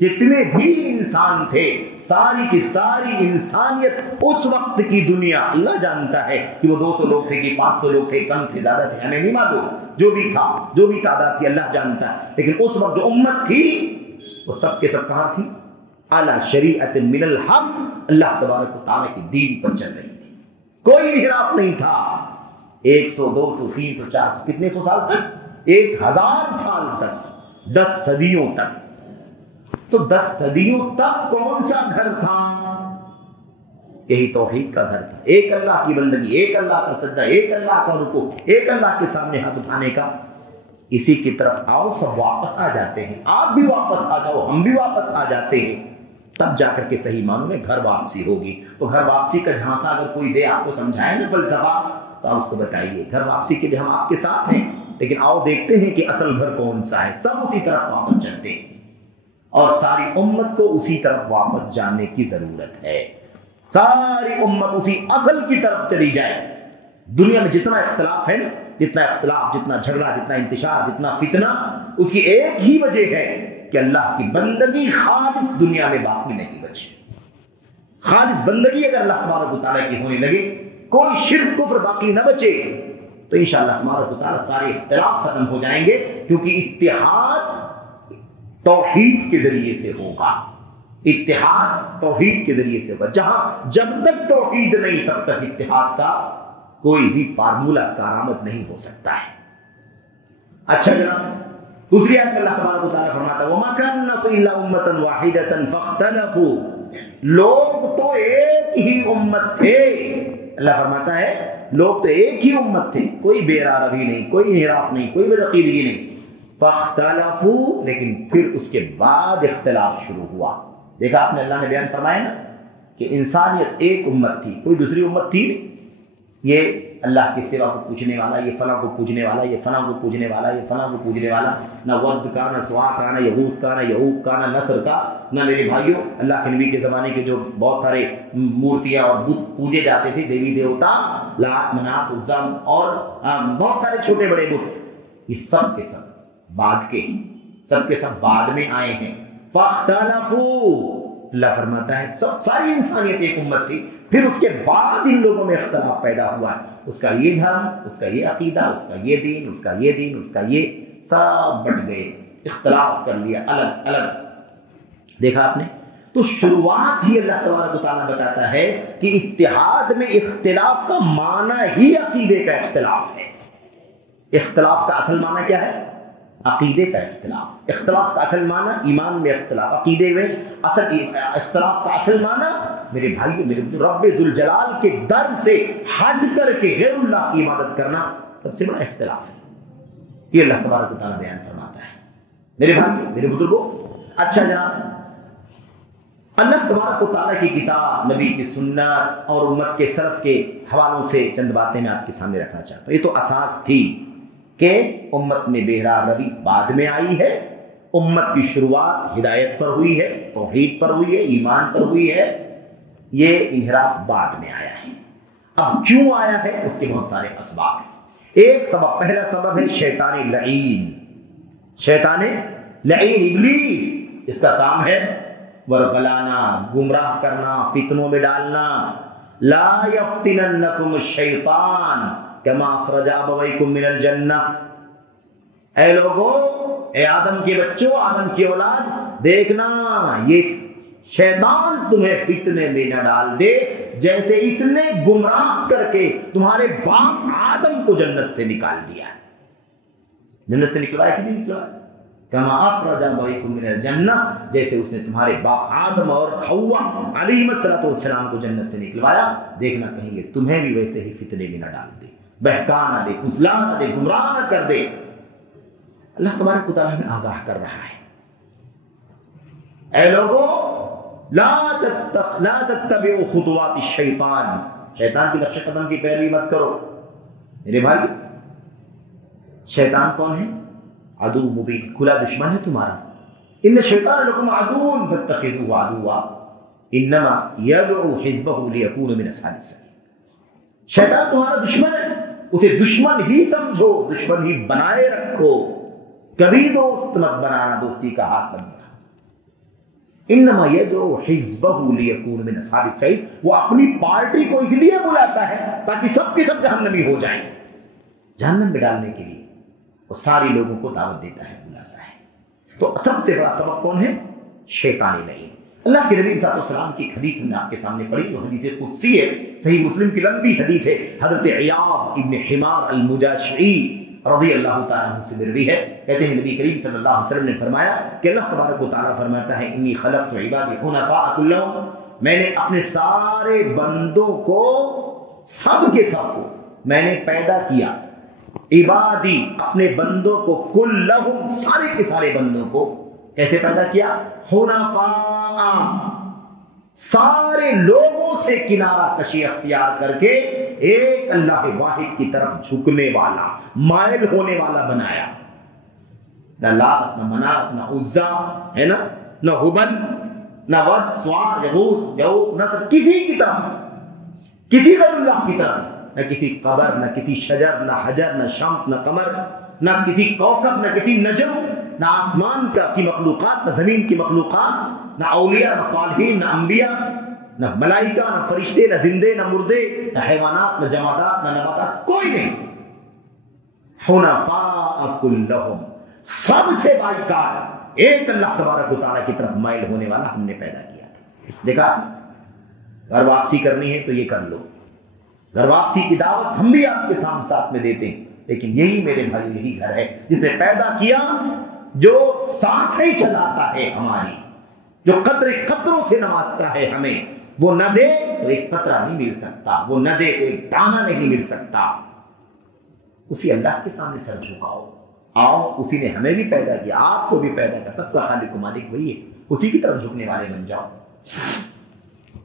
جتنے بھی انسان تھے، ساری کی ساری انسانیت، اس وقت کی دنیا اللہ جانتا ہے کہ وہ 200 لوگ تھے کہ 500 لوگ تھے، کم تھے زیادہ تھے، ہمیں نہیں معلوم، جو بھی تھا، جو بھی تعداد تھی اللہ جانتا ہے، لیکن اس وقت جو امت تھی وہ سب کے سب کہاں تھی؟ اعلی شریعت من الحق، اللہ تبارک و تعالیٰ کی دین پر چل رہی تھی، کوئی انحراف نہیں تھا۔ 100 200 300 400 کتنے سو سال تک؟ 1000 سال تک، 10 صدیوں تک۔ تو 10 صدیوں تک کون سا گھر تھا؟ یہی توحید کا گھر تھا، ایک اللہ کی بندگی، ایک اللہ کا سجدہ، ایک اللہ کا رکوع، ایک اللہ کے سامنے ہاتھ اٹھانے کا۔ اسی کی طرف آؤ، سب واپس آ جاتے ہیں، آپ بھی واپس آ جاؤ، ہم بھی واپس آ جاتے ہیں، تب جا کر کے صحیح معنوں میں گھر واپسی ہوگی۔ تو گھر واپسی کا جھانسا اگر کوئی دے، آپ کو سمجھائے نا فلسفہ، تو آپ اس کو بتائیے گھر واپسی کے لیے ہم آپ کے ساتھ ہیں، لیکن آؤ دیکھتے ہیں کہ اصل گھر کون سا ہے۔ سب اسی طرف واپس چلتے ہیں اور ساری امت کو اسی طرف واپس جانے کی ضرورت ہے، ساری امت اسی اصل کی طرف چلی جائے۔ دنیا میں جتنا اختلاف ہے نا، جتنا اختلاف، جتنا جھگڑا، جتنا انتشار، جتنا فتنہ، اس کی ایک ہی وجہ ہے کہ اللہ کی بندگی خالص دنیا میں باقی نہیں بچی۔ خالص بندگی اگر اللہ تبارک و تعالیٰ کی ہونے لگے، کوئی شرک کفر باقی نہ بچے، تو انشاءاللہ تبارک و تعالیٰ سارے اختلاف ختم ہو جائیں گے، کیونکہ اتحاد توحید کے ذریعے سے ہوگا، اتحاد توحید کے ذریعے سے ہوگا۔ جب تک توحید نہیں، تب تک اتحاد کا کوئی بھی فارمولہ کارآمد نہیں ہو سکتا ہے۔ اچھا جناب، دوسری آیت میں اللہ تبارک و تعالیٰ فرماتا ہے وَمَا كَانَ النَّاسُ إِلَّا أُمَّةً وَاحِدَةً فَاخْتَلَفُوا، لوگ تو ایک ہی امت تھے۔ اللہ فرماتا ہے لوگ تو ایک ہی امت تھے، کوئی بے روی نہیں، کوئی انحراف نہیں، کوئی بدعقیدگی نہیں۔ فَاخْتَلَفُوا، لیکن پھر اس کے بعد اختلاف شروع ہوا۔ دیکھا آپ نے، اللہ نے بیان فرمایا نا کہ انسانیت ایک امت تھی، کوئی دوسری امت تھی نہیں۔ یہ اللہ کے سوا کو پوجنے والا، یہ فلاں کو پوجنے والا، یہ فلاں کو پوجنے والا، یہ فلاں کو پوجنے والا، نہ ود کا، نہ سوا کا، نہ یغوث کا، نہ یعوق کا، نہ نصر کا، نہ میرے بھائیوں اللہ کے نبی کے زمانے کے جو بہت سارے مورتیاں اور بت پوجے جاتے تھے، دیوی دیوتا، لات منات عزا اور بہت سارے چھوٹے بڑے بت، یہ سب کے سب بعد کے، سب کے سب بعد میں آئے ہیں۔ فاختلفوا، اللہ فرماتا ہے ساری انسانیت ایک امت تھی، پھر اس کے بعد ان لوگوں میں اختلاف پیدا ہوا، اس کا یہ دھرم، اس کا یہ عقیدہ، اس کا یہ دین، اس کا یہ دین، اس کا یہ، سب بٹ گئے، اختلاف کر لیا الگ الگ۔ دیکھا آپ نے، تو شروعات ہی اللہ تبارک و تعالیٰ بتاتا ہے کہ اتحاد میں اختلاف کا معنی ہی عقیدے کا اختلاف ہے۔ اختلاف کا اصل معنی کیا ہے؟ عقیدے کا اختلاف۔ اختلاف کا اصل معنی ایمان میں اختلاف، عقیدے میں اختلاف کا اصل معنی میرے بھائیوں، میرے رب ذوالجلال کے در سے ہٹ کر کے غیر اللہ کی عبادت کرنا سب سے بڑا اختلاف ہے۔ یہ اللہ تبارک و تعالیٰ بیان فرماتا ہے۔ میرے بھائیوں، میرے بزرگوں، اچھا جناب، اللہ تبارک و تعالیٰ کی کتاب، نبی کی سنت اور امت کے سلف کے حوالوں سے چند باتیں میں آپ کے سامنے رکھنا چاہتا ہوں۔ یہ تو اساس تھی کہ امت میں بے روی بعد میں آئی ہے، امت کی شروعات ہدایت پر ہوئی ہے، توحید پر ہوئی ہے، ایمان پر ہوئی ہے، یہ انحراف بعد میں آیا ہے۔ اب کیوں آیا ہے؟ اس کے بہت سارے اسباب ہیں۔ ایک سبب، پہلا سبب ہے شیطان لعین۔ شیطان لعین، ابلیس، اس کا کام ہے ورغلانا، گمراہ کرنا، فتنوں میں ڈالنا۔ لا یفتننکم الشیطان کما اخرج ابویکم من الجنہ، اے لوگو، اے آدم کے بچوں، آدم کی اولاد، دیکھنا یہ شیطان تمہیں فتنے میں نہ ڈال دے جیسے اس نے گمراہ کر کے تمہارے باپ آدم کو جنت سے نکال دیا۔ جنت سے نکلوایا کہ نہیں نکلوایا؟ کما اخرج ابویکم من الجنہ، جیسے اس نے تمہارے باپ آدم اور حوا علیہ السلام کو جنت سے نکلوایا، دیکھنا کہیں گے تمہیں بھی ویسے ہی فتنے میں نہ ڈال دے، بہکا نہ دے، پھسلا نہ دے، گمراہ نہ کر دے۔ اللہ تبارک و تعالیٰ ہمیں آگاہ کر رہا ہے، اے لوگوں لا تتبعوا خطوات الشیطان، شیطان کی نقش قدم کی پیروی مت کرو۔ میرے بھائی، شیطان کون ہے؟ عدو مبین، کھلا دشمن ہے تمہارا۔ ان شیطان لکم عدو فاتخذوہ عدوا، انما یدعو حزبہ لیکون من اصحاب السعیر۔ شیطان تمہارا دشمن ہے، اسے دشمن ہی سمجھو، دشمن ہی بنائے رکھو، کبھی دوست مت بنانا، دوستی کا ہاتھ مت بڑھانا۔ انما یدعو حزبہ لیکون من اصحاب السعیر، وہ اپنی پارٹی کو اس لیے بلاتا ہے تاکہ سب کے سب جہنمی ہو جائیں، جہنم میں ڈالنے کے لیے وہ سارے لوگوں کو دعوت دیتا ہے، بلاتا ہے۔ تو سب سے بڑا سبب کون ہے؟ شیطان لعین۔ اللہ کے نبی صلی اللہ علیہ وسلم کی ایک حدیث ہم نے آپ کے سامنے پڑھی، جو حدیث قدسی ہے، صحیح مسلم کی لمبی حدیث ہے، حضرت عیاض ابن حمار المجاشعی رضی اللہ تعالیٰ عنہ سے مروی ہے، کہتے ہیں نبی کریم صلی اللہ علیہ وسلم نے فرمایا کہ اللہ تبارک و تعالیٰ فرماتا ہے انی خلقت عبادی حنفاء کلہم، میں نے اپنے سارے بندوں کو، سب کے سب کو میں نے پیدا کیا، عبادی اپنے بندوں کو، کلہم سارے کے سارے بندوں کو کیسے پیدا کیا؟ حنفاء، سارے لوگوں سے کنارہ کشی اختیار کر کے ایک اللہ واحد کی طرف جھکنے والا، مائل ہونے والا بنایا۔ نہ لات، نہ منات، نہ عزا، ہے نا، نہ ہبل، نہ ود، سوا، یغوث، یعوق، نصر، کسی کی طرف، کسی غیر اللہ کی طرف، نہ کسی قبر، نہ کسی شجر، نہ حجر، نہ شمس، نہ قمر، نہ کسی کوكب، نہ کسی نجم، نہ آسمان کی مخلوقات، نہ زمین کی مخلوقات، نہ اولیاء، نہ صالحین، نہ انبیاء، نہ ملائکہ، نہ فرشتے، نہ زندے، نہ مردے، نہ حیوانات، نہ جمادات، نہ نباتات، کوئی نہیں۔ حنفاء کلہم، سب سے باریکار ایک اللہ تبارک و تعالیٰ کی طرف مائل ہونے والا ہم نے پیدا کیا تھا۔ دیکھا، گھر واپسی کرنی ہے تو یہ کر لو، گھر واپسی کی دعوت ہم بھی آپ کے ساتھ میں دیتے ہیں، لیکن یہی میرے بھائی یہی گھر ہے جس نے پیدا کیا، جو سانسیں چلاتا ہے ہماری، جو قطرے قطروں سے نوازتا ہے ہمیں، وہ نہ دے تو ایک قطرہ نہیں مل سکتا، وہ نہ دے تو ایک دانہ نہیں مل سکتا۔ اسی اللہ کے سامنے سر جھکاؤ، آؤ، اسی نے ہمیں بھی پیدا کیا، آپ کو بھی پیدا کیا، سب کا خالق و مالک وہی ہے، اسی کی طرف جھکنے والے بن جاؤ۔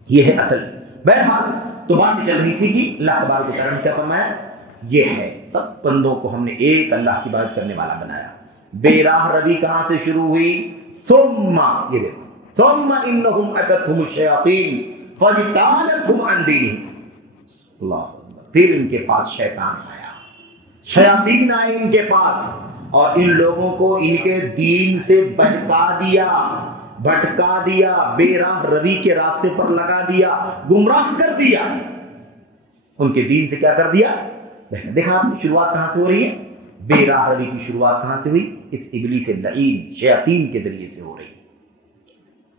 یہ ہے اصل۔ بہرحال تو بات چل رہی تھی کہ اللہ تبارک و تعالیٰ نے کیا فرمایا؟ یہ ہے، سب بندوں کو ہم نے ایک اللہ کی عبادت کرنے والا بنایا۔ بے راہ روی کہاں سے شروع ہوئی؟ ثم، یہ دیکھو، ثم انہم اتتہم الشیاطین فاجتالتہم عن دینہم، اللہ اکبر، پھر ان کے پاس شیطان آیا، شیاطین آئے ان کے پاس، اور ان لوگوں کو ان کے دین سے بہکا دیا، بھٹکا دیا، بے راہ روی کے راستے پر لگا دیا، گمراہ کر دیا، ان کے دین سے کیا کر دیا؟ دیکھا آپ نے شروعات کہاں سے ہو رہی ہے؟ بے راہ روی کی شروعات کہاں سے ہوئی؟ اس ابلیس لعین شیاطین کے ذریعے سے ہو رہی ہے۔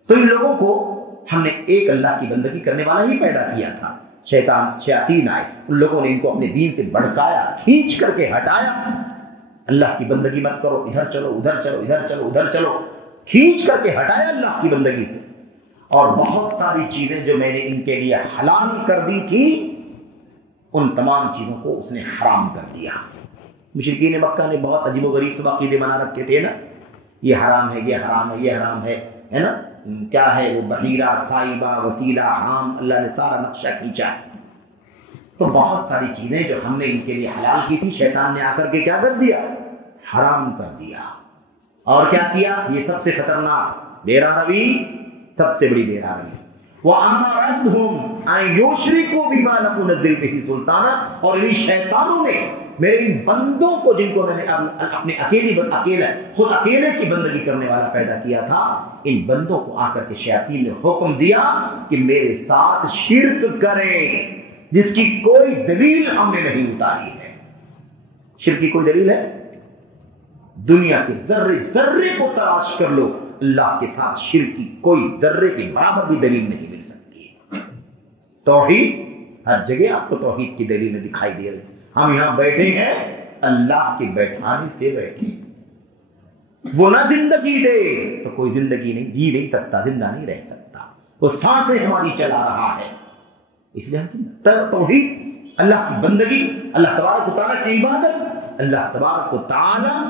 تو ان لوگوں کو ہم نے ایک اللہ کی بندگی کرنے والا ہی پیدا کیا تھا، شیاطین آئے، ان لوگوں نے ان کو اپنے دین سے بھڑکایا، کھینچ کر کے ہٹایا، اللہ کی بندگی مت کرو، ادھر چلو، ادھر چلو، ادھر چلو، ادھر چلو، کھینچ کر کے ہٹایا اللہ کی بندگی سے، اور بہت ساری چیزیں جو میں نے ان کے لیے حلال کر دی تھی، ان تمام چیزوں کو اس نے حرام کر دیا۔ مشرکین مکہ نے بہت عجیب و غریب سے عقیدے بنا رکھے تھے نا، یہ حرام ہے، یہ حرام ہے، یہ حرام ہے نا، کیا ہے وہ بحیرہ، سائبہ، وسیلہ، حام، اللہ نے سارا نقشہ کھینچا ہے۔ تو بہت ساری چیزیں جو ہم نے ان کے لیے حلال کی تھی، شیطان نے آ کر کے کیا کر دیا؟ حرام کر دیا۔ اور کیا کیا؟ یہ سب سے خطرناک بے راہ روی، سب سے بڑی بے راہ روی، وَأَمَرَتْهُمْ أَن يُشْرِكُوا بِمَا لَمْ يُنَزِّلْ بِهِ سُلْطَانًا، اور ان شیطانوں نے میرے ان بندوں کو، جن کو میں نے اپنے خود اکیلے کی بندگی کرنے والا پیدا کیا تھا، ان بندوں کو آ کر کے شیاطین نے حکم دیا کہ میرے ساتھ شرک کریں، جس کی کوئی دلیل ہم نے نہیں اتاری ہے۔ شرک کی کوئی دلیل ہے؟ دنیا کے ذرے ذرے کو تلاش کر لو، اللہ کے ساتھ شرک کی کوئی ذرے کے برابر بھی دلیل نہیں مل سکتی ہے۔ توحید، ہر جگہ آپ کو توحید کی دلیلیں دکھائی دے رہی۔ ہم یہاں بیٹھے ہیں اللہ کے بیٹھانے سے بیٹھے، وہ نہ زندگی دے تو کوئی زندگی نہیں جی نہیں سکتا، زندہ نہیں رہ سکتا، وہ سانسیں ہماری چلا رہا ہے، اس لیے ہم زندہ۔ توحید، اللہ کی بندگی، اللہ تبارک و تعالیٰ کی عبادت، اللہ تبارک و تعالیٰ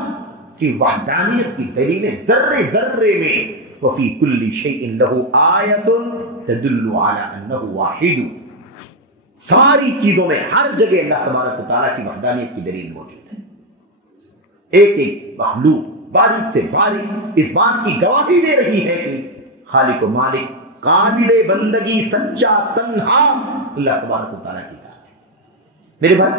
کی وحدانیت کی دلیلیں ذرے ذرے میں، وفی کل شیء لہ آیۃ تدل علی انہ واحد، ساری چیزوں میں ہر جگہ اللہ تبارک و تعالیٰ کی وحدانیت کی دلیل موجود ہے۔ ایک ایک مخلوق باریک سے باریک اس بات کی گواہی دے رہی ہے کہ خالق و مالک قابل بندگی سچا تنہا اللہ تبارک و تعالیٰ کی ذات ہے۔ میرے بھائی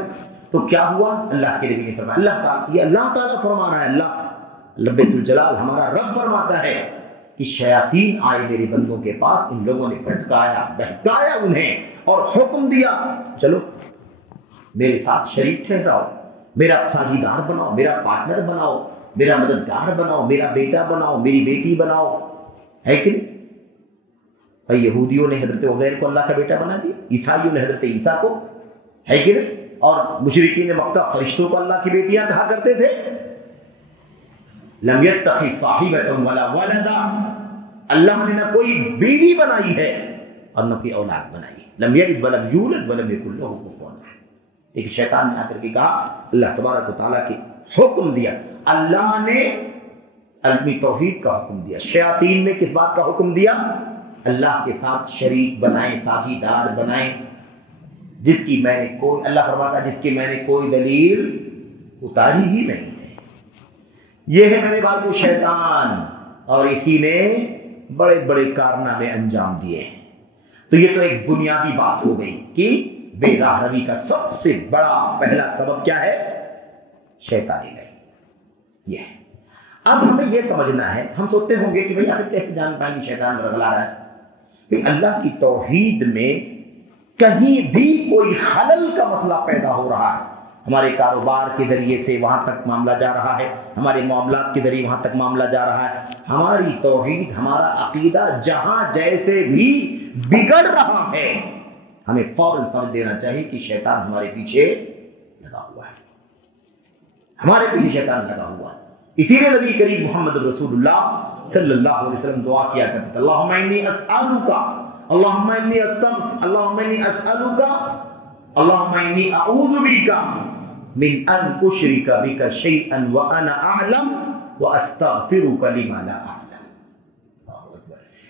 تو کیا ہوا؟ اللہ کے نبی نے فرمایا، اللہ تعالیٰ، یہ اللہ تعالیٰ فرما رہا ہے، اللہ رب الجلال ہمارا رب فرماتا ہے کہ شیاطین آئے میرے بندوں کے پاس، ان لوگوں نے بھٹکایا بہکایا انہیں اور حکم دیا چلو میرے ساتھ شریک ٹھہراؤ، میرا ساجیدار بناؤ، میرا پارٹنر بناؤ، میرا مددگار بناؤ، میرا بیٹا بناؤ، میری بیٹی بناؤ، ہے کہ نہیں؟ بھائی یہودیوں نے حضرت عزیر کو اللہ کا بیٹا بنا دیا، عیسائیوں نے حضرت عیسیٰ کو، ہے کہ نہیں؟ اور مشرکین مکہ فرشتوں کو اللہ کی بیٹیاں کہا کرتے تھے۔ لم يتخذ صاحبۃ ولا ولدا، اللہ نے نہ کوئی بیوی بنائی ہے اور نہ کوئی اولاد بنائی ہے۔ لم یلد ولم یولد ولم یکن لہ کفوا احد۔ لیکن شیطان نے آ کر کے کہا، اللہ تبارک و تعالیٰ کے حکم دیا، اللہ نے عالمی توحید کا حکم دیا، شیاطین نے کس بات کا حکم دیا؟ اللہ کے ساتھ شریک بنائیں، ساجیدار بنائیں، جس کی میں نے کوئی، اللہ فرماتا جس کی میں نے کوئی دلیل اتاری ہی نہیں ہے۔ یہ ہے میرے بھائیو شیطان، اور اسی نے بڑے بڑے کارنامے انجام دیے ہیں۔ تو یہ تو ایک بنیادی بات ہو گئی کہ بے راہ روی کا سب سے بڑا پہلا سبب کیا ہے؟ شیطانی نہیں، یہ ہے۔ اب ہمیں یہ سمجھنا ہے، ہم سوچتے ہوں گے کہ بھئی آخر کیسے جان پائیں گے شیطان برگلا رہا ہے؟ کہ اللہ کی توحید میں کہیں بھی کوئی خلل کا مسئلہ پیدا ہو رہا ہے، ہمارے کاروبار کے ذریعے سے وہاں تک معاملہ جا رہا ہے، ہمارے معاملات کے ذریعے وہاں تک معاملہ جا رہا ہے، ہماری توحید، ہمارا عقیدہ جہاں جیسے بھی بگڑ رہا ہے، ہمیں فوراً سمجھ لینا چاہیے کہ شیطان ہمارے پیچھے لگا ہوا ہے، ہمارے پیچھے شیطان لگا ہوا ہے۔ اسی لیے نبی کریم محمد رسول اللہ صلی اللہ علیہ وسلم دعا کیا کرتے تھے، اللہم انی اسألک، اللہم انی استغفر، اللہم انی اسألک، اللہم انی اعوذ بک من ان اشرک بک شیئا وانا اعلم واستغفرک لما لا اعلم۔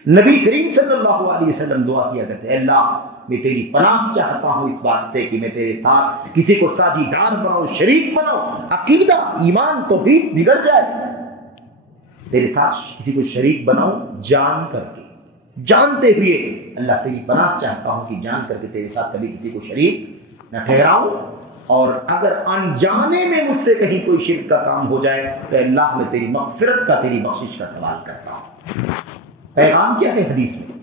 نبی کریم صلی اللہ علیہ وسلم دعا کیا کرتے ہیں، اللہ میں تیری پناہ چاہتا ہوں اس بات سے کہ میں تیرے ساتھ کسی کو ساجیدار بناؤں، شریک بناؤں، عقیدہ ایمان توحید بگڑ جائے، تیرے ساتھ کسی کو شریک بناؤں جان کر کے، جانتے ہوئے اللہ تیری پناہ چاہتا ہوں کہ جان کر کے تیرے ساتھ کبھی کسی کو شریک نہ ٹھہراؤں، اور اگر انجانے میں مجھ سے کہیں کوئی شرک کا کام ہو جائے تو اللہ میں تیری مغفرت کا، تیری بخشش کا سوال کرتا ہوں۔ پیغام کیا ہے حدیث میں؟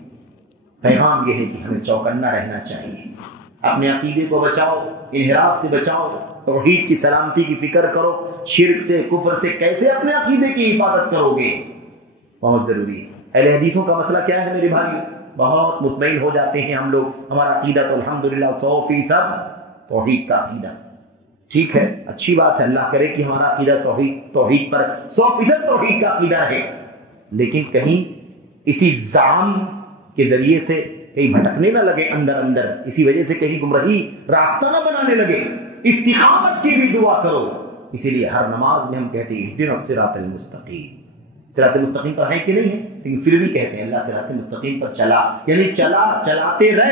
پیغام یہ ہے کہ ہمیں چوکنا رہنا چاہیے، اپنے عقیدے کو بچاؤ، انحراف سے بچاؤ، توحید کی سلامتی کی فکر کرو، شرک سے، کفر سے کیسے اپنے عقیدے کی حفاظت کرو گے، بہت ضروری ہے۔ اہل حدیثوں کا مسئلہ کیا ہے میرے بھائیو؟ بہت مطمئن ہو جاتے ہیں ہم لوگ، ہمارا عقیدہ تو الحمدللہ 100% توحید کا عقیدہ، ٹھیک ہے، اچھی بات ہے، اللہ کرے کہ ہمارا عقیدہ توحید پر 100% توحید کا عقیدہ ہے، لیکن کہیں اسی زعم کے ذریعے سے کہیں بھٹکنے نہ لگے اندر اندر، اسی وجہ سے کہیں گمراہی راستہ نہ بنانے لگے۔ استقامت کی بھی دعا کرو، اسی لیے ہر نماز میں ہم کہتے ہیں اہدنا الصراط المستقیم، صراط مستقیم پر ہے کہ نہیں ہے، لیکن پھر بھی کہتے ہیں اللہ صراط مستقیم پر چلا، یعنی چلاتے رہ،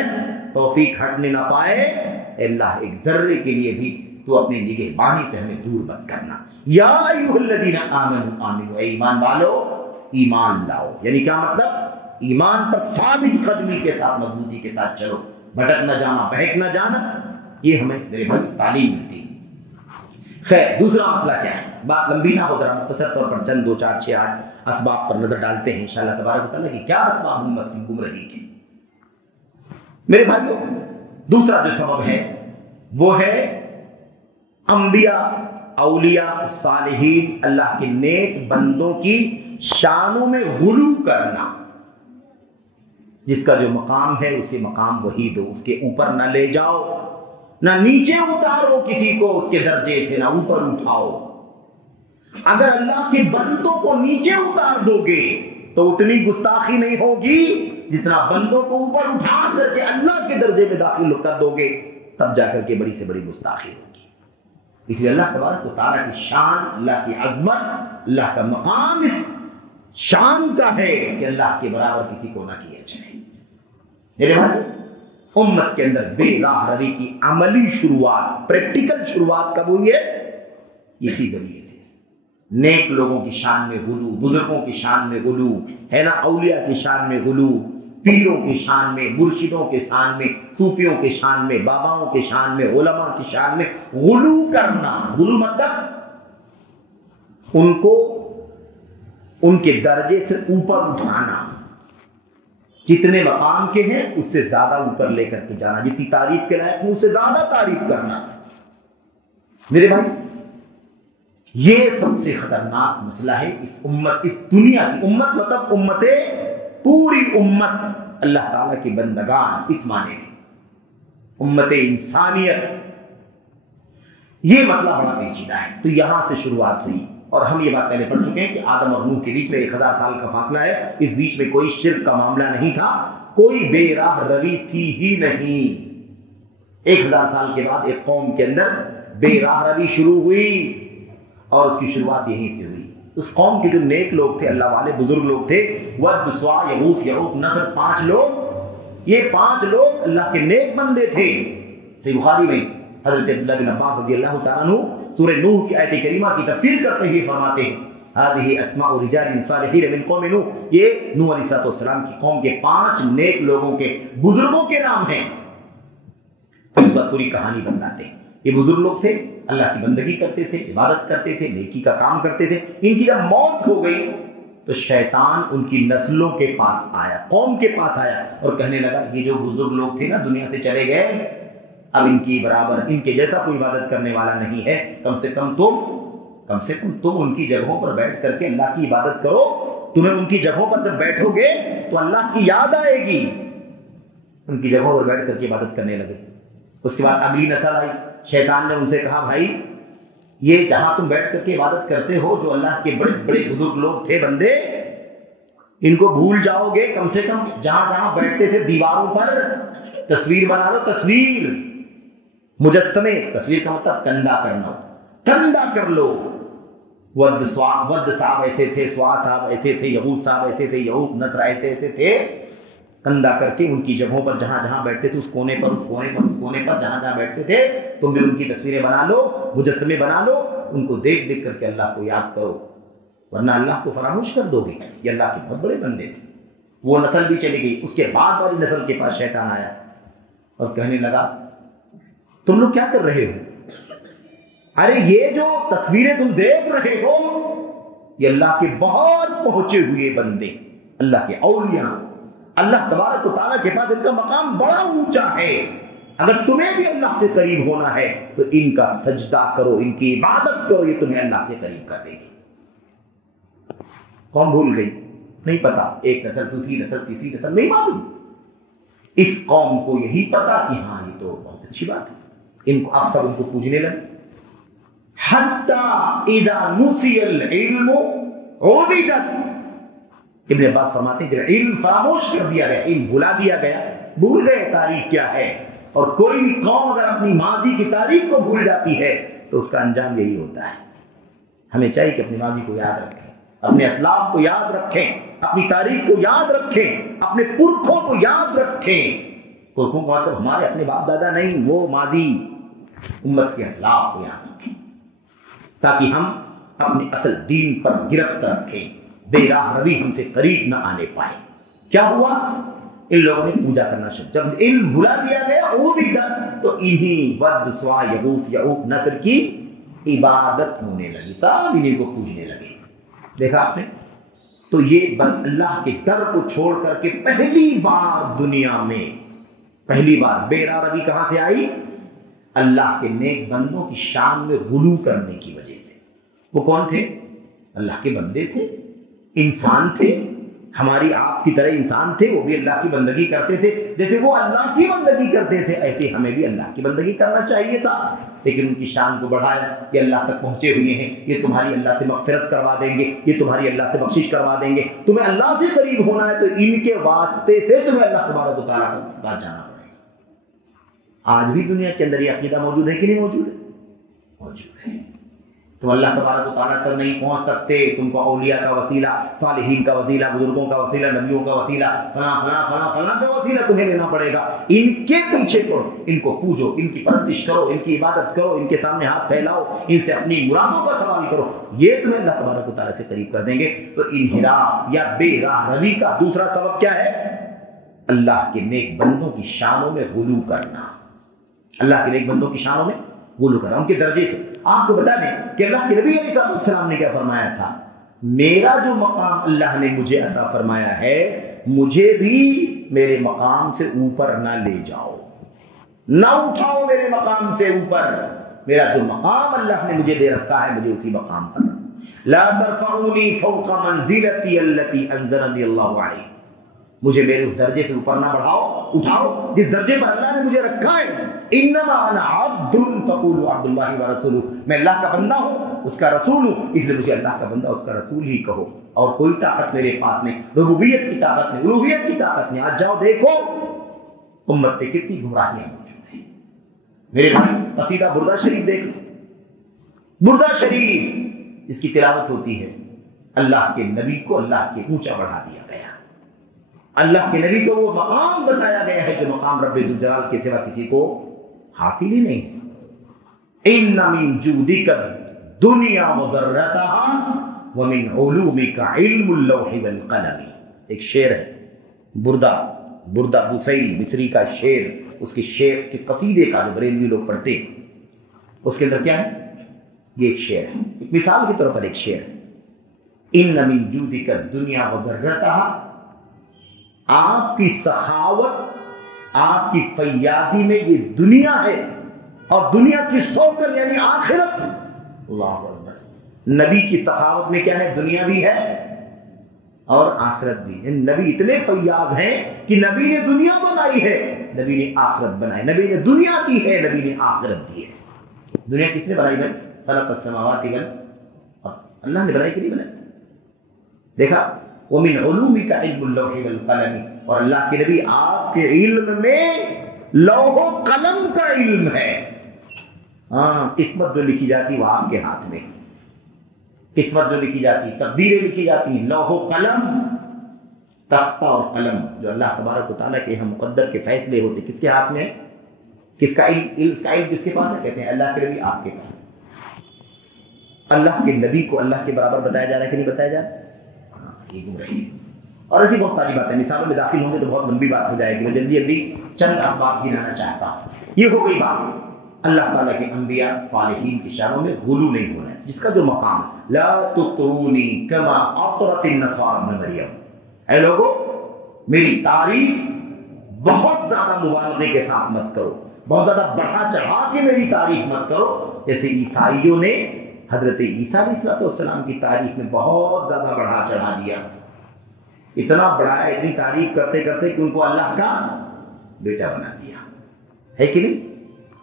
توفیق ہٹنے نہ پائے، اے اللہ ایک ذرے کے لیے بھی تو اپنی نگہبانی سے ہمیں دور مت کرنا۔ یا ایھا الذین آمنوا آمنوا، اے ایمان والو ایمان لاؤ، یعنی کیا مطلب؟ ایمان پر ثابت قدمی کے ساتھ، مضبوطی کے ساتھ چلو، بھٹک نہ جانا، بہک نہ جانا، یہ ہمیں میرے بھائی تعلیم ملتی ہے۔ خیر، دوسرا مسئلہ کیا ہے؟ بات لمبی نہ ہو، ذرا مختصر طور پر چند 2 4 6 8 اسباب پر نظر ڈالتے ہیں انشاءاللہ تبارک و تعالیٰ کہ کیا اسباب امت کی گمراہی کے۔ میرے بھائیو، دوسرا جو سبب ہے وہ ہے انبیاء، اولیاء، صالحین، اللہ کے نیک بندوں کی شانوں میں غلو کرنا، جس کا جو مقام ہے اسے مقام وہی دو، اس کے اوپر نہ لے جاؤ، نہ نیچے اتارو کسی کو اس کے درجے سے، نہ اوپر اٹھاؤ۔ اگر اللہ کے بندوں کو نیچے اتار دو گے تو اتنی گستاخی نہیں ہوگی جتنا بندوں کو اوپر اٹھا کر کے اللہ کے درجے میں داخل کر دو گے، تب جا کر کے بڑی سے بڑی گستاخی ہوگی۔ اس لیے اللہ تبارک و تعالیٰ کی شان، اللہ کی عظمت، اللہ کا مقام اس شان کا ہے کہ اللہ کے برابر کسی کو نہ کیا جائے۔ میرے بھائی، امت کے اندر بے راہ روی کی عملی شروعات، پریکٹیکل شروعات کب ہوئی ہے؟ اسی ذریعے سے، نیک لوگوں کی شان میں غلو، بزرگوں کی شان میں غلو، ہے نا، اولیاء کی شان میں غلو، پیروں کی شان میں، مرشدوں کے شان میں، صوفیوں کے شان میں، باباؤں کے شان میں، علماء کی شان میں غلو کرنا، غلو مطلب ان کو ان کے درجے سے اوپر اٹھانا، جتنے مقام کے ہیں اس سے زیادہ اوپر لے کر کے جانا، جتنی تعریف کے لائق اس سے زیادہ تعریف کرنا۔ میرے بھائی یہ سب سے خطرناک مسئلہ ہے اس امت، اس دنیا کی امت، مطلب امت، پوری امت اللہ تعالیٰ کی بندگان، اس معنی میں امت انسانیت، یہ مسئلہ بڑا پیچیدہ ہے۔ تو یہاں سے شروعات ہوئی، اور ہم یہ بات پہلے پڑھ چکے ہیں کہ آدم اور نوح کے بیچ میں 1000 سال کا فاصلہ ہے، اس بیچ میں کوئی شرک کا معاملہ نہیں تھا، کوئی بے راہ روی تھی ہی نہیں۔ 1000 سال کے بعد ایک قوم کے اندر بے راہ روی شروع ہوئی، اور اس کی شروعات یہیں سے ہوئی۔ اس قوم کے جو نیک لوگ تھے، اللہ والے بزرگ لوگ تھے، ود، سوا، یغوث، یعوق، نصر، 5 لوگ، یہ 5 لوگ اللہ کے نیک بندے تھے۔ صحیح بخاری میں حضرت عبداللہ بن عباس رضی اللہ تعالیٰ عنہ سورہ نوح کی آیت کریمہ کی تفسیر کرتے ہوئے فرماتے ہیں هذه اسماء رجال صالحین من قوم نوح، یہ نوح علیہ السلام کی قوم کے 5 نیک لوگوں کے، بزرگوں کے نام ہیں۔ اس بات پوری کہانی بتلاتے ہیں۔ یہ بزرگ لوگ تھے، اللہ کی بندگی کرتے تھے، عبادت کرتے تھے، نیکی کا کام کرتے تھے۔ ان کی جب موت ہو گئی تو شیطان ان کی نسلوں کے پاس آیا، قوم کے پاس آیا، اور کہنے لگا یہ جو بزرگ لوگ تھے نا دنیا سے چلے گئے، اب ان کی برابر، ان کے جیسا کوئی عبادت کرنے والا نہیں ہے، کم سے کم تم ان کی جگہوں پر بیٹھ کر کے اللہ کی عبادت کرو۔ تمہیں ان کی جگہوں پر جب بیٹھو گے تو اللہ کی یاد آئے گی۔ ان کی جگہوں پر بیٹھ کر کے عبادت کرنے لگے۔ اس کے بعد اگلی نسل آئی، شیطان نے ان سے کہا بھائی یہ جہاں تم بیٹھ کر کے عبادت کرتے ہو، جو اللہ کے بڑے بڑے بزرگ لوگ تھے بندے، ان کو بھول جاؤ گے، کم سے کم جہاں جہاں بیٹھتے تھے دیواروں پر تصویر بنا لو، تصویر، مجسمے، تصویر کا مطلب کندہ کرنا، کندہ کر لو۔ ود صاحب ایسے تھے، سوا صاحب ایسے تھے، یغوث صاحب ایسے تھے، یعوق، نصر ایسے تھے، کندہ کر کے ان کی جگہوں پر جہاں جہاں بیٹھتے تھے، اس کونے پر جہاں جہاں بیٹھتے تھے، تم بھی ان کی تصویریں بنا لو، مجسمے بنا لو، ان کو دیکھ دیکھ کر کے اللہ کو یاد کرو، ورنہ اللہ کو فراموش کر دو گے۔ یہ اللہ کے بہت بڑے بندے تھے۔ وہ نسل بھی چلی گئی۔ اس کے بعد والی نسل کے پاس شیطان آیا اور کہنے لگا تم لوگ کیا کر رہے ہو؟ ارے یہ جو تصویریں تم دیکھ رہے ہو یہ اللہ کے بہت پہنچے ہوئے بندے، اللہ کے اولیاء، اللہ تبارک و تعالیٰ کے پاس ان کا مقام بڑا اونچا ہے۔ اگر تمہیں بھی اللہ سے قریب ہونا ہے تو ان کا سجدہ کرو، ان کی عبادت کرو، یہ تمہیں اللہ سے قریب کر دیں گے۔ قوم بھول گئی، نہیں پتا، ایک نسل، دوسری نسل، تیسری نسل، نہیں معلوم۔ اس قوم کو یہی پتا کہ ہاں یہ تو بہت اچھی بات ہے، ان کو اب سب ان کو پوجنے لگے۔ حتی اذا نسی العلم عبدت، ابن عباس فرماتے ہیں جب علم فراموش کر دیا گیا، علم بھلا دیا گیا، بھول گئے تاریخ کیا ہے۔ اور کوئی بھی قوم اگر اپنی ماضی کی تاریخ کو بھول جاتی ہے تو اس کا انجام یہی ہوتا ہے۔ ہمیں چاہیے کہ اپنی ماضی کو یاد رکھیں، اپنے اسلاف کو یاد رکھیں، اپنی تاریخ کو یاد رکھیں، اپنے پرکھوں کو یاد رکھیں۔ پرکھوں کو مطلب ہمارے اپنے باپ دادا نہیں، وہ ماضی امت کے اسلاف کو یاد رکھیں تاکہ ہم اپنے اصل دین پر گرفت رکھیں، بے راہ روی ہم سے قریب نہ آنے پائے۔ کیا ہوا؟ ان لوگوں نے پوجا کرنا شروع، جب علم بھلا دیا گیا وہ بھی تو انہی ود، سوا، یغوث، یعوق، نصر کی عبادت ہونے لگی، سب انہیں کو پوجنے لگے۔ دیکھا آپ نے؟ تو یہ اللہ کے ڈر کو چھوڑ کر کے پہلی بار دنیا میں پہلی بار بے راہ روی کہاں سے آئی؟ اللہ کے نیک بندوں کی شان میں غلو کرنے کی وجہ سے۔ وہ کون تھے؟ اللہ کے بندے تھے، انسان تھے، ہماری آپ کی طرح انسان تھے، وہ بھی اللہ کی بندگی کرتے تھے، جیسے وہ اللہ کی بندگی کرتے تھے ایسے ہمیں بھی اللہ کی بندگی کرنا چاہیے تھا۔ لیکن ان کی شان کو بڑھایا، یہ اللہ تک پہنچے ہوئے ہیں، یہ تمہاری اللہ سے مغفرت کروا دیں گے، یہ تمہاری اللہ سے بخشش کروا دیں گے۔ تمہیں اللہ سے قریب ہونا ہے تو ان کے واسطے سے تمہیں اللہ تبارک و تعالیٰ کے پاس جانا پڑے گا۔ آج بھی دنیا کے اندر یہ عقیدہ موجود ہے کہ نہیں موجود ہے؟ موجود ہے۔ تم اللہ تبارک و تعالیٰ تک نہیں پہنچ سکتے، تم کو اولیاء کا وسیلہ، صالحین کا وسیلہ، بزرگوں کا وسیلہ، نبیوں کا وسیلہ، فلاں فلاں فلاں فلاں کا وسیلہ تمہیں لینا پڑے گا۔ ان کے پیچھے پڑو، ان کو پوجو، ان کی پرستش کرو، ان کی عبادت کرو، ان کے سامنے ہاتھ پھیلاؤ، ان سے اپنی مرادوں کا سوال کرو، یہ تمہیں اللہ تبارک و تعالیٰ سے قریب کر دیں گے۔ تو انحراف یا بے راہ روی کا دوسرا سبب کیا ہے؟ اللہ کے نیک بندوں کی شانوں میں غلو کرنا، اللہ کے نیک بندوں کی شانوں میں غلو کرنا، ان کے درجے سے۔ آپ کو بتا دیں کہ اللہ کے نبی علیہ السلام نے کیا فرمایا تھا، میرا جو مقام اللہ نے مجھے عطا فرمایا ہے، مجھے بھی میرے مقام سے اوپر نہ لے جاؤ، نہ اٹھاؤ میرے مقام سے اوپر، میرا جو مقام اللہ نے مجھے دے رکھا ہے مجھے اسی مقام پر رکھو۔ لا ترفعونی فوق منزلتی التي انزلنی اللہ علیہ، مجھے میرے اس درجے سے اوپر نہ بڑھاؤ، اٹھاؤ جس درجے پر اللہ نے مجھے رکھا ہے۔ انما انا عبد فقولوا عبد اللہ ورسولہ، میں اللہ کا بندہ ہوں، اس کا رسول ہوں، اس لیے مجھے اللہ کا بندہ اس کا رسول ہی کہو، اور کوئی طاقت میرے پاس نہیں، ربوبیت کی طاقت نہیں، الوہیت کی طاقت نہیں۔ آج جاؤ دیکھو امت پہ کتنی گمراہیاں موجود ہیں۔ میرے بھائی قصیدہ بردہ شریف دیکھ لو، بردہ شریف اس کی تلاوت ہوتی ہے، اللہ کے نبی کو اللہ کے اونچا بڑھا دیا گیا، اللہ کے نبی کو وہ مقام بتایا گیا ہے جو مقام رب ذوالجلال کے سوا کسی کو حاصل ہی نہیں ہے۔ ان من جودک الدنیا وذرتها ومن علومک علم اللوح والقلم، ایک شعر ہے بردہ بوسیری مصری کا شعر، اس کے قصیدے کا جو بریلوی لوگ پڑھتے ہیں اس کے اندر کیا ہے، یہ ایک شعر ہے، ایک مثال کے طور پر ایک شعر ہے۔ ان من جودک الدنیا وذرتها، آپ کی سخاوت، آپ کی فیاضی میں یہ دنیا ہے اور دنیا کی سوکن یعنی آخرت۔ اللہ اکبر، نبی کی سخاوت میں کیا ہے، دنیا بھی ہے اور آخرت بھی ہے۔ نبی اتنے فیاض ہیں کہ نبی نے دنیا بنائی ہے، نبی نے آخرت بنائی، نبی نے دنیا دی ہے، نبی نے آخرت دی ہے۔ دنیا کس نے بنائی بھائی؟ خلق السماوات والارض، اللہ نے بنائی کہ نہیں بنائی؟ دیکھا، وَمِنْ عُلُومِكَ عِلْمُ اللَّوْحِ وَالْقَلَمِ، اور اللہ کے نبی آپ کے علم میں لوح و قلم کا علم ہے۔ ہاں، قسمت جو لکھی جاتی وہ آپ کے ہاتھ میں، قسمت جو لکھی جاتی، تقدیریں لکھی جاتی، لوح و قلم، تختہ اور قلم جو اللہ تبارک و تعالیٰ کے ہم مقدر کے فیصلے ہوتے کس کے ہاتھ میں ہے؟ کس کا علم، اس کا علم کس کے پاس ہے؟ کہتے ہیں اللہ کے نبی آپ کے پاس۔ اللہ کے نبی کو اللہ کے برابر بتایا جا رہا ہے کہ نہیں بتایا جا رہا ہے؟ یہ گمراہی ہے۔ اور ایسی بہت ساری باتیں، مثالوں میں داخل ہوں گے تو بہت لمبی بات ہو جائے گی، میں جلدی جلدی چند اسباب گنانا چاہتا ہوں۔ یہ ہو گئی بات اللہ تعالیٰ کے انبیاء صالحین کی شانوں میں غلو نہیں ہونا ہے، جس کا جو مقام ہے۔ لا تطرونی کما اطرت النصارى ابن مریم، اے لوگو میری تعریف بہت زیادہ مبالغے کے ساتھ مت کرو، بہت زیادہ بڑھا چڑھا کے میری تعریف مت کرو، جیسے عیسائیوں نے حضرت عیسیٰ علیہ السلام کی تعریف میں بہت زیادہ بڑھا چڑھا دیا، اتنا بڑھایا، اتنی تعریف کرتے کرتے کہ ان کو اللہ کا بیٹا بنا دیا، ہے کہ نہیں؟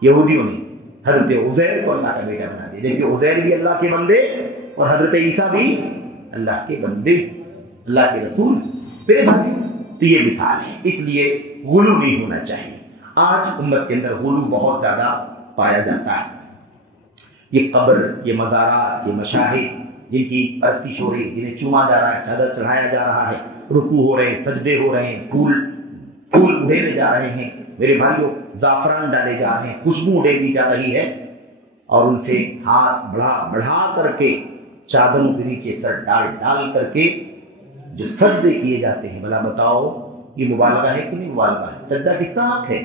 یہودیوں نے حضرت عزیر کو اللہ کا بیٹا بنا دیا، جبکہ عزیر بھی اللہ کے بندے اور حضرت عیسیٰ بھی اللہ کے بندے، اللہ کے رسول۔ میرے بھائی تو یہ مثال ہے، اس لیے غلو نہیں ہونا چاہیے۔ آج امت کے اندر غلو بہت زیادہ پایا جاتا ہے۔ یہ قبر، یہ مزارات، یہ مشاہد جن کی پرستش ہو رہی ہے، جنہیں چوما جا رہا ہے، چادر چڑھایا جا رہا ہے، رکوع ہو رہے ہیں، سجدے ہو رہے ہیں، پھول اڑیلے جا رہے ہیں، میرے بھائیوں زعفران ڈالے جا رہے ہیں، خوشبو اڑیلی جا رہی ہے، اور ان سے ہاتھ بڑھا کر کے چادروں کے نیچے سر ڈال کر کے جو سجدے کیے جاتے ہیں، بھلا بتاؤ یہ مبالغہ ہے کہ نہیں مبالغہ ہے؟ سجدہ کس کا حق ہے؟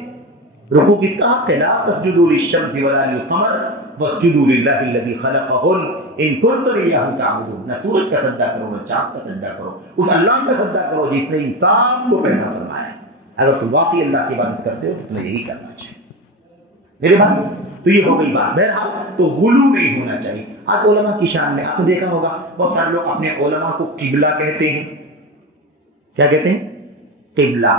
رکوع کس کا حق ہے؟ لا تسجدوا للشمس ولا للقمر واسجدوا للہ الذی خلقہن ان کنتم ایاہ تعبدون، نہ سورج کا سجدہ کرو نہ چاند کا سجدہ کرو، اس اللہ کا سجدہ کرو جس نے انسان کو پیدا فرمایا ہے۔ اگر تم واقعی اللہ کی عبادت کرتے ہو تو تمہیں یہی کرنا چاہیے میرے بھائی۔ تو یہ ہو گئی بات۔ بہرحال تو غلو نہیں ہونا چاہیے۔ آج علماء کی شان میں آپ نے دیکھا ہوگا بہت سارے لوگ اپنے علماء کو قبلہ کہتے ہیں۔ کیا کہتے ہیں؟ قبلہ۔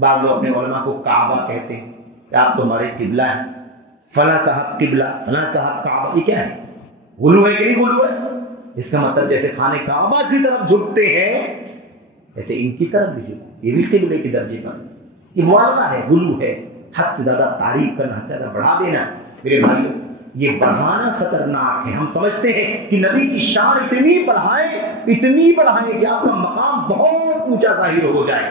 بعض لوگ اپنے علماء کو کعبہ کہتے ہیں کہ آپ تو ہمارے قبلہ ہیں، فلاں صاحب قبلہ، فلاں صاحب کعبہ۔ یہ کیا ہے؟ غلو ہے کہ نہیں غلو ہے؟ اس کا مطلب جیسے خانے کعبہ کی طرف جھکتے ہیں ایسے ان کی طرف بھی جھکو، یہ بھی قبلے کے درجے پر۔ یہ مبالغہ ہے، غلو ہے، حد سے زیادہ تعریف کرنا، حد سے زیادہ بڑھا دینا۔ میرے بھائیوں یہ بڑھانا خطرناک ہے۔ ہم سمجھتے ہیں کہ نبی کی شان اتنی بڑھائیں کہ آپ کا مقام بہت اونچا ظاہر ہو جائے،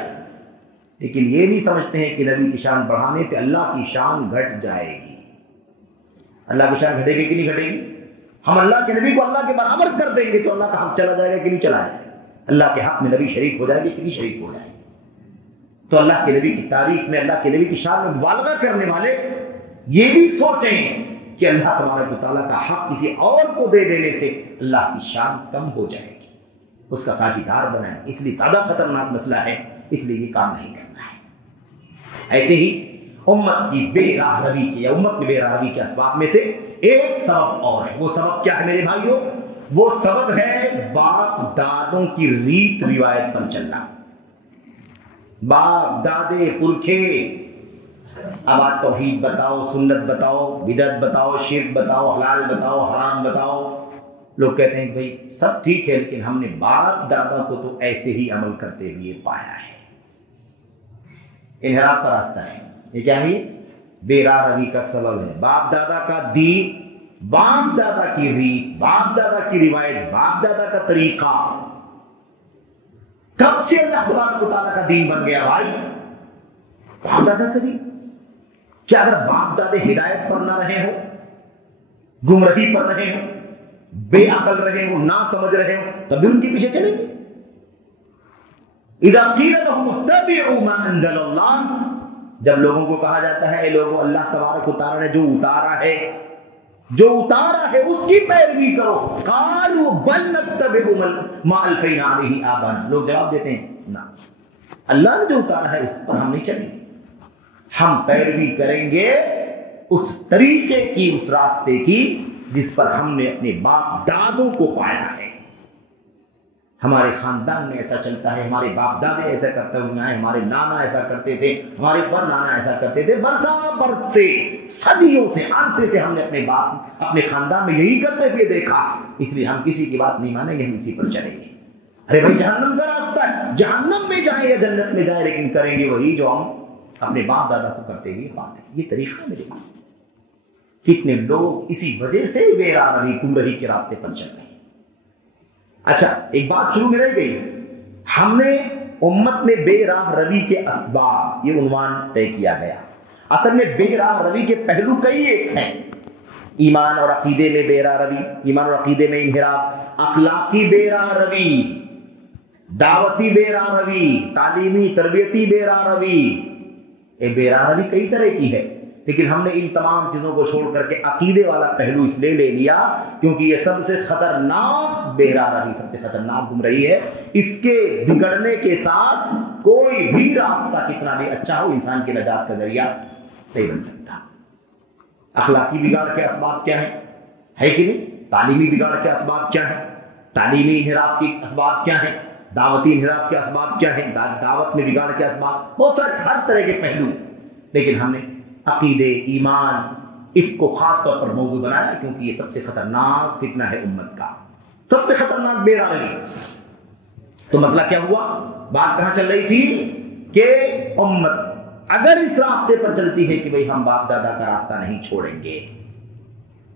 لیکن یہ نہیں سمجھتے ہیں کہ نبی کی شان بڑھانے سے اللہ کی شان گھٹ جائے گی۔ اللہ کی شان گھٹے گی کہ نہیں گھٹے گی؟ ہم اللہ کے نبی کو اللہ کے برابر کر دیں گے تو اللہ کا حق چلا جائے گا کہ نہیں چلا جائے گا؟ اللہ کے حق میں نبی شریک ہو جائے گی کہ نہیں شریک ہو جائے گی؟ تو اللہ کے نبی کی تعریف میں، اللہ کے نبی کی شان میں مبالغہ کرنے والے یہ بھی سوچیں کہ اللہ تبارک و تعالیٰ کا حق کسی اور کو دے دینے سے اللہ کی شان کم ہو جائے گی، اس کا ساجیدار بنائیں، اس لیے زیادہ خطرناک مسئلہ ہے، اس لیے یہ کام نہیں کرنا ہے۔ ایسے ہی امت کی بے راہ روی کے یا امت کی بے راہ روی کے اسباب میں سے ایک سبب اور ہے۔ وہ سبب کیا ہے میرے بھائیوں؟ وہ سبب ہے باپ دادوں کی ریت روایت پر چلنا۔ باپ دادے پرکھے اب آج توحید بتاؤ، سنت بتاؤ، بدعت بتاؤ، شرک بتاؤ، حلال بتاؤ، حرام بتاؤ، لوگ کہتے ہیں کہ بھائی سب ٹھیک ہے لیکن ہم نے باپ دادا کو تو ایسے ہی عمل کرتے ہوئے پایا ہے۔ انحراف کا راستہ ہے یہ، کیا ہے؟ بے راہ روی کا سبب ہے باپ دادا کا دین، باپ دادا کی ریت، باپ دادا کی روایت، باپ دادا کا طریقہ۔ کب سے اللہ تبارک و تعالیٰ کا دین بن گیا بھائی؟ باپ دادا کا دین۔ کیا اگر باپ دادے ہدایت پر نہ رہے ہوں، گمراہی پر رہے ہوں، بے عقل رہے ہوں، نہ سمجھ رہے ہوں، تب بھی ان کے پیچھے چلیں گے؟ اذا قیل لهم اتبعوا ما انزل اللہ، جب لوگوں کو کہا جاتا ہے اے لوگوں اللہ تبارک و تعالیٰ نے جو اتارا ہے اس کی پیروی کرو، قالوا بل نتبع ما الفینا علیہ آبانا، لوگ جواب دیتے ہیں نہ، اللہ نے جو اتارا ہے اس پر ہم نہیں چلیں گے، ہم پیروی کریں گے اس طریقے کی، اس راستے کی جس پر ہم نے اپنے باپ دادوں کو پایا ہے۔ ہمارے خاندان میں ایسا چلتا ہے، ہمارے باپ دادے ایسا کرتے ہوئے آئے، ہمارے نانا ایسا کرتے تھے، ہمارے پر نانا ایسا کرتے تھے، برسا برس سے، صدیوں سے، عرصے سے ہم نے اپنے خاندان میں یہی کرتے ہوئے دیکھا، اس لیے ہم کسی کی بات نہیں مانیں گے، ہم اسی پر چلیں گے۔ ارے بھائی جہنم کا راستہ ہے، جہنم میں جائیں یا جنت میں جائیں لیکن کریں گے وہی جو ہم اپنے باپ دادا کو کرتے ہوئے پاتے ہیں۔ یہ طریقہ ہے میرے باپ۔ کتنے لوگ اسی وجہ سے بے راہ روی گمراہی کے راستے پر چل رہے ہیں۔ اچھا ایک بات شروع میں رہ گئی، ہم نے امت میں بے راہ روی کے اسباب یہ عنوان طے کیا گیا۔ اصل میں بے راہ روی کے پہلو کئی ایک ہیں، ایمان اور عقیدے میں بے راہ روی، ایمان اور عقیدے میں انحراف، اخلاقی بے راہ روی، دعوتی بے راہ روی، تعلیمی تربیتی بے راہ روی۔ یہ بے راہ روی کئی طرح کی ہے، لیکن ہم نے ان تمام چیزوں کو چھوڑ کر کے عقیدے والا پہلو اس لیے لے لیا کیونکہ یہ سب سے خطرناک بے راہ روی، سب سے خطرناک گمراہی ہے۔ اس کے بگڑنے کے ساتھ کوئی بھی راستہ کتنا بھی اچھا ہو انسان کی نجات کا ذریعہ نہیں بن سکتا۔ اخلاقی بگاڑ کے اسباب کیا ہے کہ نہیں؟ تعلیمی بگاڑ کے اسباب کیا ہیں؟ تعلیمی انحراف کے اسباب کیا ہیں؟ دعوتی انحراف کے اسباب کیا ہیں؟ دعوت میں بگاڑ کے اسباب بہت سارے، ہر طرح کے پہلو، لیکن ہم نے عقیدے، ایمان اس کو خاص طور پر موضوع بنایا کیونکہ یہ سب سے خطرناک فتنہ ہے امت کا، سب سے خطرناک بے راہ روی۔ تو مسئلہ کیا ہوا؟ بات کہاں چل رہی تھی کہ امت اگر اس راستے پر چلتی ہے کہ بھئی ہم باپ دادا کا راستہ نہیں چھوڑیں گے،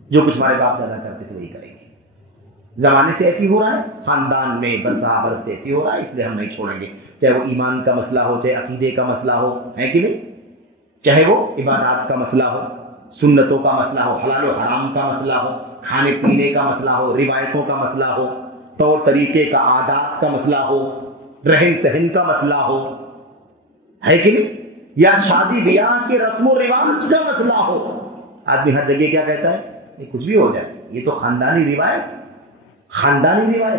جو کچھ ہمارے باپ دادا کرتے تھے وہی کریں گے، زمانے سے ایسی ہو رہا ہے، خاندان میں برسہ برس سے ایسی ہو رہا ہے، اس لیے ہم نہیں چھوڑیں گے، چاہے وہ ایمان کا مسئلہ ہو، چاہے عقیدے کا مسئلہ ہو، ہے کہ نہیں، چاہے وہ عبادات کا مسئلہ ہو، سنتوں کا مسئلہ ہو، حلال و حرام کا مسئلہ ہو، کھانے پینے کا مسئلہ ہو، روایتوں کا مسئلہ ہو، طور طریقے کا، عادات کا مسئلہ ہو، رہن سہن کا مسئلہ ہو، ہے کہ نہیں، یا شادی بیاہ کے رسم و رواج کا مسئلہ ہو۔ آدمی ہر جگہ کیا کہتا ہے؟ یہ کچھ بھی ہو جائے، یہ تو خاندانی روایت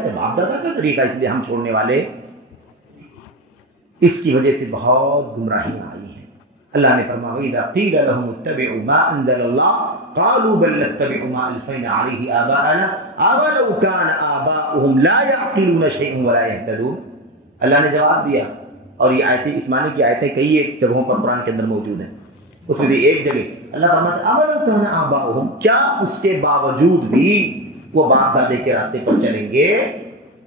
ہے، باپ دادا کا طریقہ، اس لیے ہم چھوڑنے والے۔ اس کی وجہ سے بہت گمراہیاں آئی ہیں۔ اللہ نے فرمایا وَإِذَا قِيلَ لَهُمُ اتَّبِعُوا مَا أَنزَلَ اللَّهُ قَالُوا بَل نَتَّبِعُ مَا أَلْفَيْنَا عَلَيْهِ آبَاءَنَا أَوَلَوْ كَانَ آبَاؤُهُمْ لَا يَعْقِلُونَ شَيْئًا وَلَا يَهْتَدُونَ۔ اللہ نے جواب دیا، اور یہ آیتیں، اس معنی کی آیتیں کئی ایک جگہوں پر قرآن کے اندر موجود ہیں، اس میں سے ایک جگہ اللہ فرماتا ہے أَوَلَوْ كَانَ آبَاؤُهُمْ، کیا اس کے باوجود بھی وہ باپ دادے کے راستے پر چلیں گے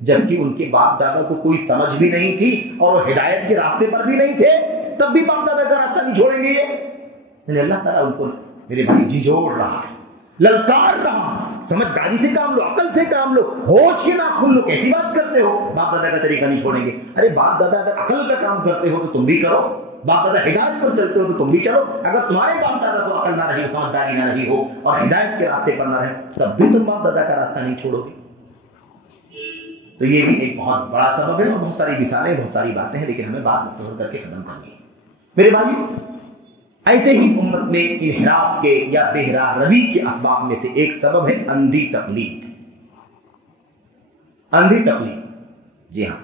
جبکہ ان کے باپ دادا کو کوئی سمجھ بھی نہیں تھی اور وہ ہدایت کے راستے پر بھی نہیں تھے، تب بھی باپ دادا کا راستہ نہیں چھوڑیں گے؟ یعنی اللہ تعالیٰ ان کو میرے بھائی جھنجھوڑ رہا ہے، للکار رہا، سمجھداری سے کام لو، عقل سے کام لو، ہوش کے ناخن لو، کیسی بات کرتے ہو؟ باپ دادا کا طریقہ نہیں چھوڑیں گے؟ ارے باپ دادا اگر عقل کا کام کرتے ہو تو تم بھی کرو، باپ دادا ہدایت پر چلتے ہو تو تم بھی چلو۔ اگر تمہارے باپ دادا کو عقل نہ رہی ہو، سمجھداری نہ رہی ہو اور ہدایت کے راستے پر نہ رہے تب بھی تم باپ دادا کا راستہ نہیں چھوڑو گے۔ تو یہ بھی ایک بہت بڑا سبب ہے، اور بہت ساری مثالیں، بہت ساری باتیں ہیں، لیکن ہمیں بات مختصر کر کے ختم کرنی ہے۔ میرے بھائیو، ایسے ہی امت میں انحراف کے یا بہرا روی کے اسباب میں سے ایک سبب ہے اندھی تقلید۔ اندھی تقلید، جی ہاں،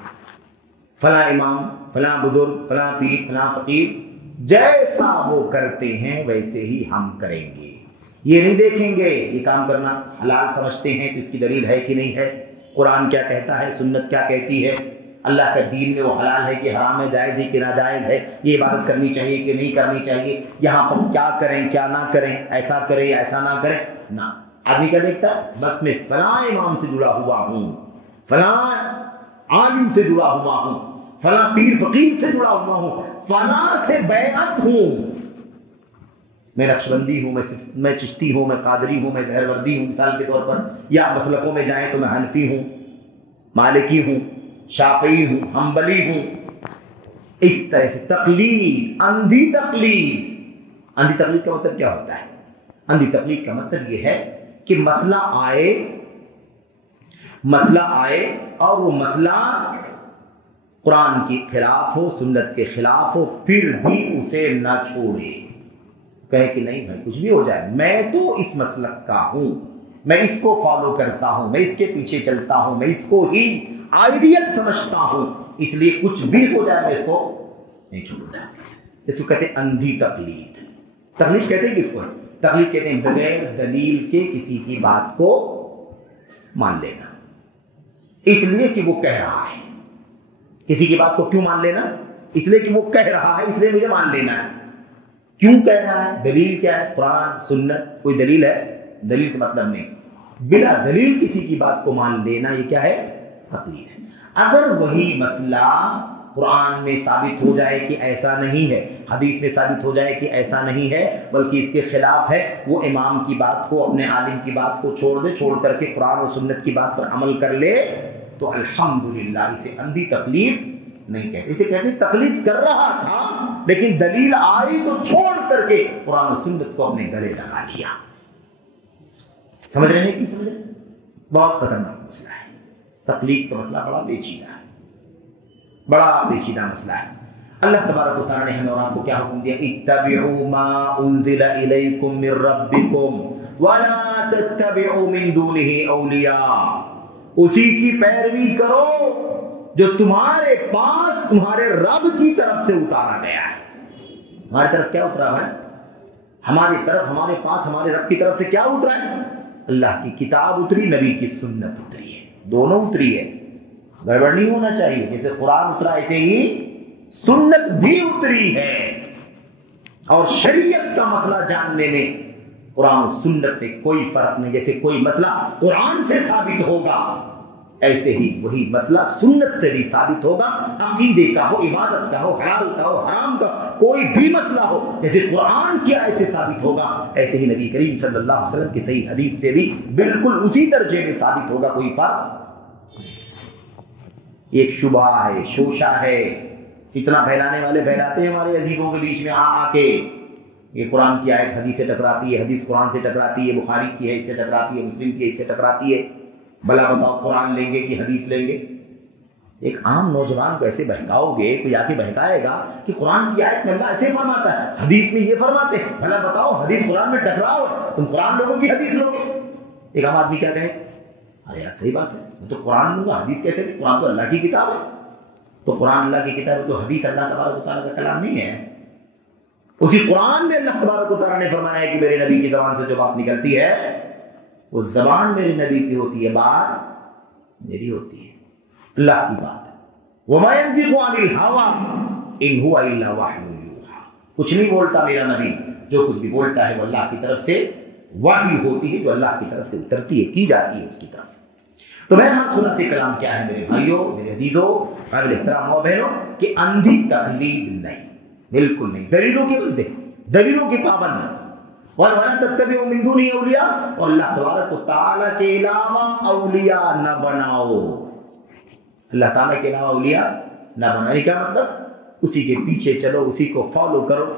فلاں امام، فلاں بزرگ، فلاں پیر، فلاں فقیر جیسا وہ کرتے ہیں ویسے ہی ہم کریں گے۔ یہ نہیں دیکھیں گے یہ کام کرنا حلال سمجھتے ہیں تو اس کی دلیل ہے کہ نہیں ہے، قرآن کیا کہتا ہے، سنت کیا کہتی ہے، اللہ کا دین میں وہ حلال ہے کہ حرام ہے، جائز ہے کہ ناجائز ہے، یہ عبادت کرنی چاہیے کہ نہیں کرنی چاہیے، یہاں پر کیا کریں کیا نہ کریں، ایسا کریں ایسا نہ کریں، نہ۔ آدمی کیا دیکھتا ہے، بس میں فلاں امام سے جڑا ہوا ہوں، فلاں عالم سے جڑا ہوا ہوں، فلاں پیر فقیر سے جڑا ہوا ہوں، فلاں سے بیعت ہوں، میں نقشبندی ہوں، میں چشتی ہوں، میں قادری ہوں، میں زہروردی ہوں مثال کے طور پر، یا مسلکوں میں جائیں تو میں حنفی ہوں، مالکی ہوں، شافعی ہوں، حنبلی ہوں۔ اس طرح سے تقلید، اندھی تقلید۔ اندھی تقلید کا مطلب کیا ہوتا ہے؟ اندھی تقلید کا مطلب یہ ہے کہ مسئلہ آئے اور وہ مسئلہ قرآن کے خلاف ہو، سنت کے خلاف ہو، پھر بھی اسے نہ چھوڑے، کہے کہ نہیں بھائی کچھ بھی ہو جائے، میں تو اس مسلک کا ہوں، میں اس کو فالو کرتا ہوں، میں اس کے پیچھے چلتا ہوں، میں اس کو ہی آئیڈیل سمجھتا ہوں، اس لیے کچھ بھی ہو جائے میں اس کو نہیں چھوڑوں گا۔ اس کو کہتے ہیں اندھی تقلید۔ تقلید کہتے ہیں کس کو؟ تقلید کہتے ہیں بغیر دلیل کے کسی کی بات کو مان لینا، اس لیے کہ وہ کہہ رہا ہے۔ کسی کی بات کو کیوں مان لینا؟ اس لیے کہ وہ کہہ رہا ہے، اس لیے مجھے مان لینا ہے۔ کیوں کہہ رہا ہے؟ دلیل کیا ہے؟ قرآن، سنت، کوئی دلیل ہے؟ دلیل سے مطلب نہیں، بلا دلیل کسی کی بات کو مان لینا، یہ کیا ہے؟ تقلید ہے۔ اگر وہی مسئلہ قرآن میں ثابت ہو جائے کہ ایسا نہیں ہے، حدیث میں ثابت ہو جائے کہ ایسا نہیں ہے بلکہ اس کے خلاف ہے، وہ امام کی بات کو، اپنے عالم کی بات کو چھوڑ دے، چھوڑ کر کے قرآن و سنت کی بات پر عمل کر لے، تو الحمدللہ اسے اندھی تقلید نہیں کہتے، اسے کہتے تقلید کر رہا تھا لیکن دلیل آئی تو چھوڑ کر کے قرآن و سنت کو اپنے گلے لگا لیا۔ سمجھ رہے ہیں کہ سمجھ رہے ہیں؟ بہت خطرناک مسئلہ ہے تقلید کا مسئلہ، بڑا پیچیدہ ہے، بڑا پیچیدہ مسئلہ ہے۔ اللہ تبارک و تعالیٰ نے ہمیں اور آپ کو کیا حکم دیا؟ اتبعوا ما انزل الیکم من ربکم ولا تتبعوا من دونہ اولیاء، اسی کی پیروی کرو جو تمہارے پاس تمہارے رب کی طرف سے اتارا گیا ہے۔ ہماری طرف کیا اترا ہے؟ ہماری طرف، ہمارے پاس ہمارے رب کی طرف سے کیا اترا ہے؟ اللہ کی کتاب اتری، نبی کی سنت اتری ہے، دونوں اتری ہے، گڑبڑ نہیں ہونا چاہیے۔ جیسے قرآن اترا ایسے ہی سنت بھی اتری ہے، اور شریعت کا مسئلہ جاننے میں قرآن و سنت میں کوئی فرق نہیں۔ جیسے کوئی مسئلہ قرآن سے ثابت ہوگا، ایسے ہی وہی مسئلہ سنت سے بھی ثابت ہوگا، عقیدے کا ہو، عبادت کا ہو، حلال کا ہو، حرام کا، کوئی بھی مسئلہ ہو، جیسے قرآن کی آیت سے ثابت ہوگا، ایسے ہی نبی کریم صلی اللہ علیہ وسلم کی صحیح حدیث سے بھی بالکل اسی درجے میں ثابت ہوگا، کوئی فرق۔ ایک شبہ ہے، شوشہ ہے، فتنہ پھیلانے والے پھیلاتے ہیں ہمارے عزیزوں کے بیچ میں آ کے، یہ قرآن کی آیت حدیث سے ٹکراتی ہے، حدیث قرآن سے ٹکراتی ہے، بخاری کی ہے اس سے ٹکراتی ہے، مسلم کی ہے اس سے ٹکراتی ہے، بھلا بتاؤ قرآن لیں گے کہ حدیث لیں گے؟ ایک عام نوجوان کو ایسے بہکاؤ گے، کوئی آ کے بہکائے گا کہ قرآن کی آیت میں اللہ ایسے فرماتا ہے، حدیث میں یہ فرماتے ہیں، بھلا بتاؤ حدیث قرآن میں ٹکراؤ، تم قرآن لوگوں کی حدیث لوگے؟ ایک عام آدمی کیا کہے؟ ارے یار صحیح بات ہے، میں تو قرآن لوں گا، حدیث کیسے؟ قرآن تو اللہ کی کتاب ہے، تو قرآن اللہ کی کتاب ہے تو حدیث اللہ تبارک و تعالیٰ کا کلام نہیں ہے؟ اسی قرآن میں اللہ تبارک و تعالیٰ نے فرمایا ہے کہ میرے نبی کی زبان سے جو بات نکلتی ہے وہ زبان میرے نبی کی ہوتی ہے، بات میری ہوتی ہے، اللہ کی بات ہے۔ وَمَا يَنطِقُ عَنِ الْهَوَىٰ إِنْ هُوَ إِلَّا وَحْيٌ يُوحَىٰ، کچھ نہیں بولتا میرا نبی، جو کچھ بھی بولتا ہے وہ اللہ کی طرف سے وحی ہوتی ہے، جو اللہ کی طرف سے اترتی ہے، کی جاتی ہے اس کی طرف۔ تو بہرحال خلاصہ کلام کیا ہے میرے بھائیوں، میرے عزیزوں، قابل احترام ماں بہنوں، کہ اندھی تقلید نہیں، بالکل نہیں، دلیلوں کے بندے، دلیلوں کے پابند، وَلَا تَتَّبِعُوا مِن دُونِهِ أَوْلِيَاءَ، اور اللہ تبارک و تعالیٰ کے علاوہ اولیاء نہ بناؤ، اللہ تعالیٰ کے علاوہ اولیاء نہ بناؤ۔ کیا مطلب؟ اسی کے پیچھے چلو، اسی کو فالو کرو،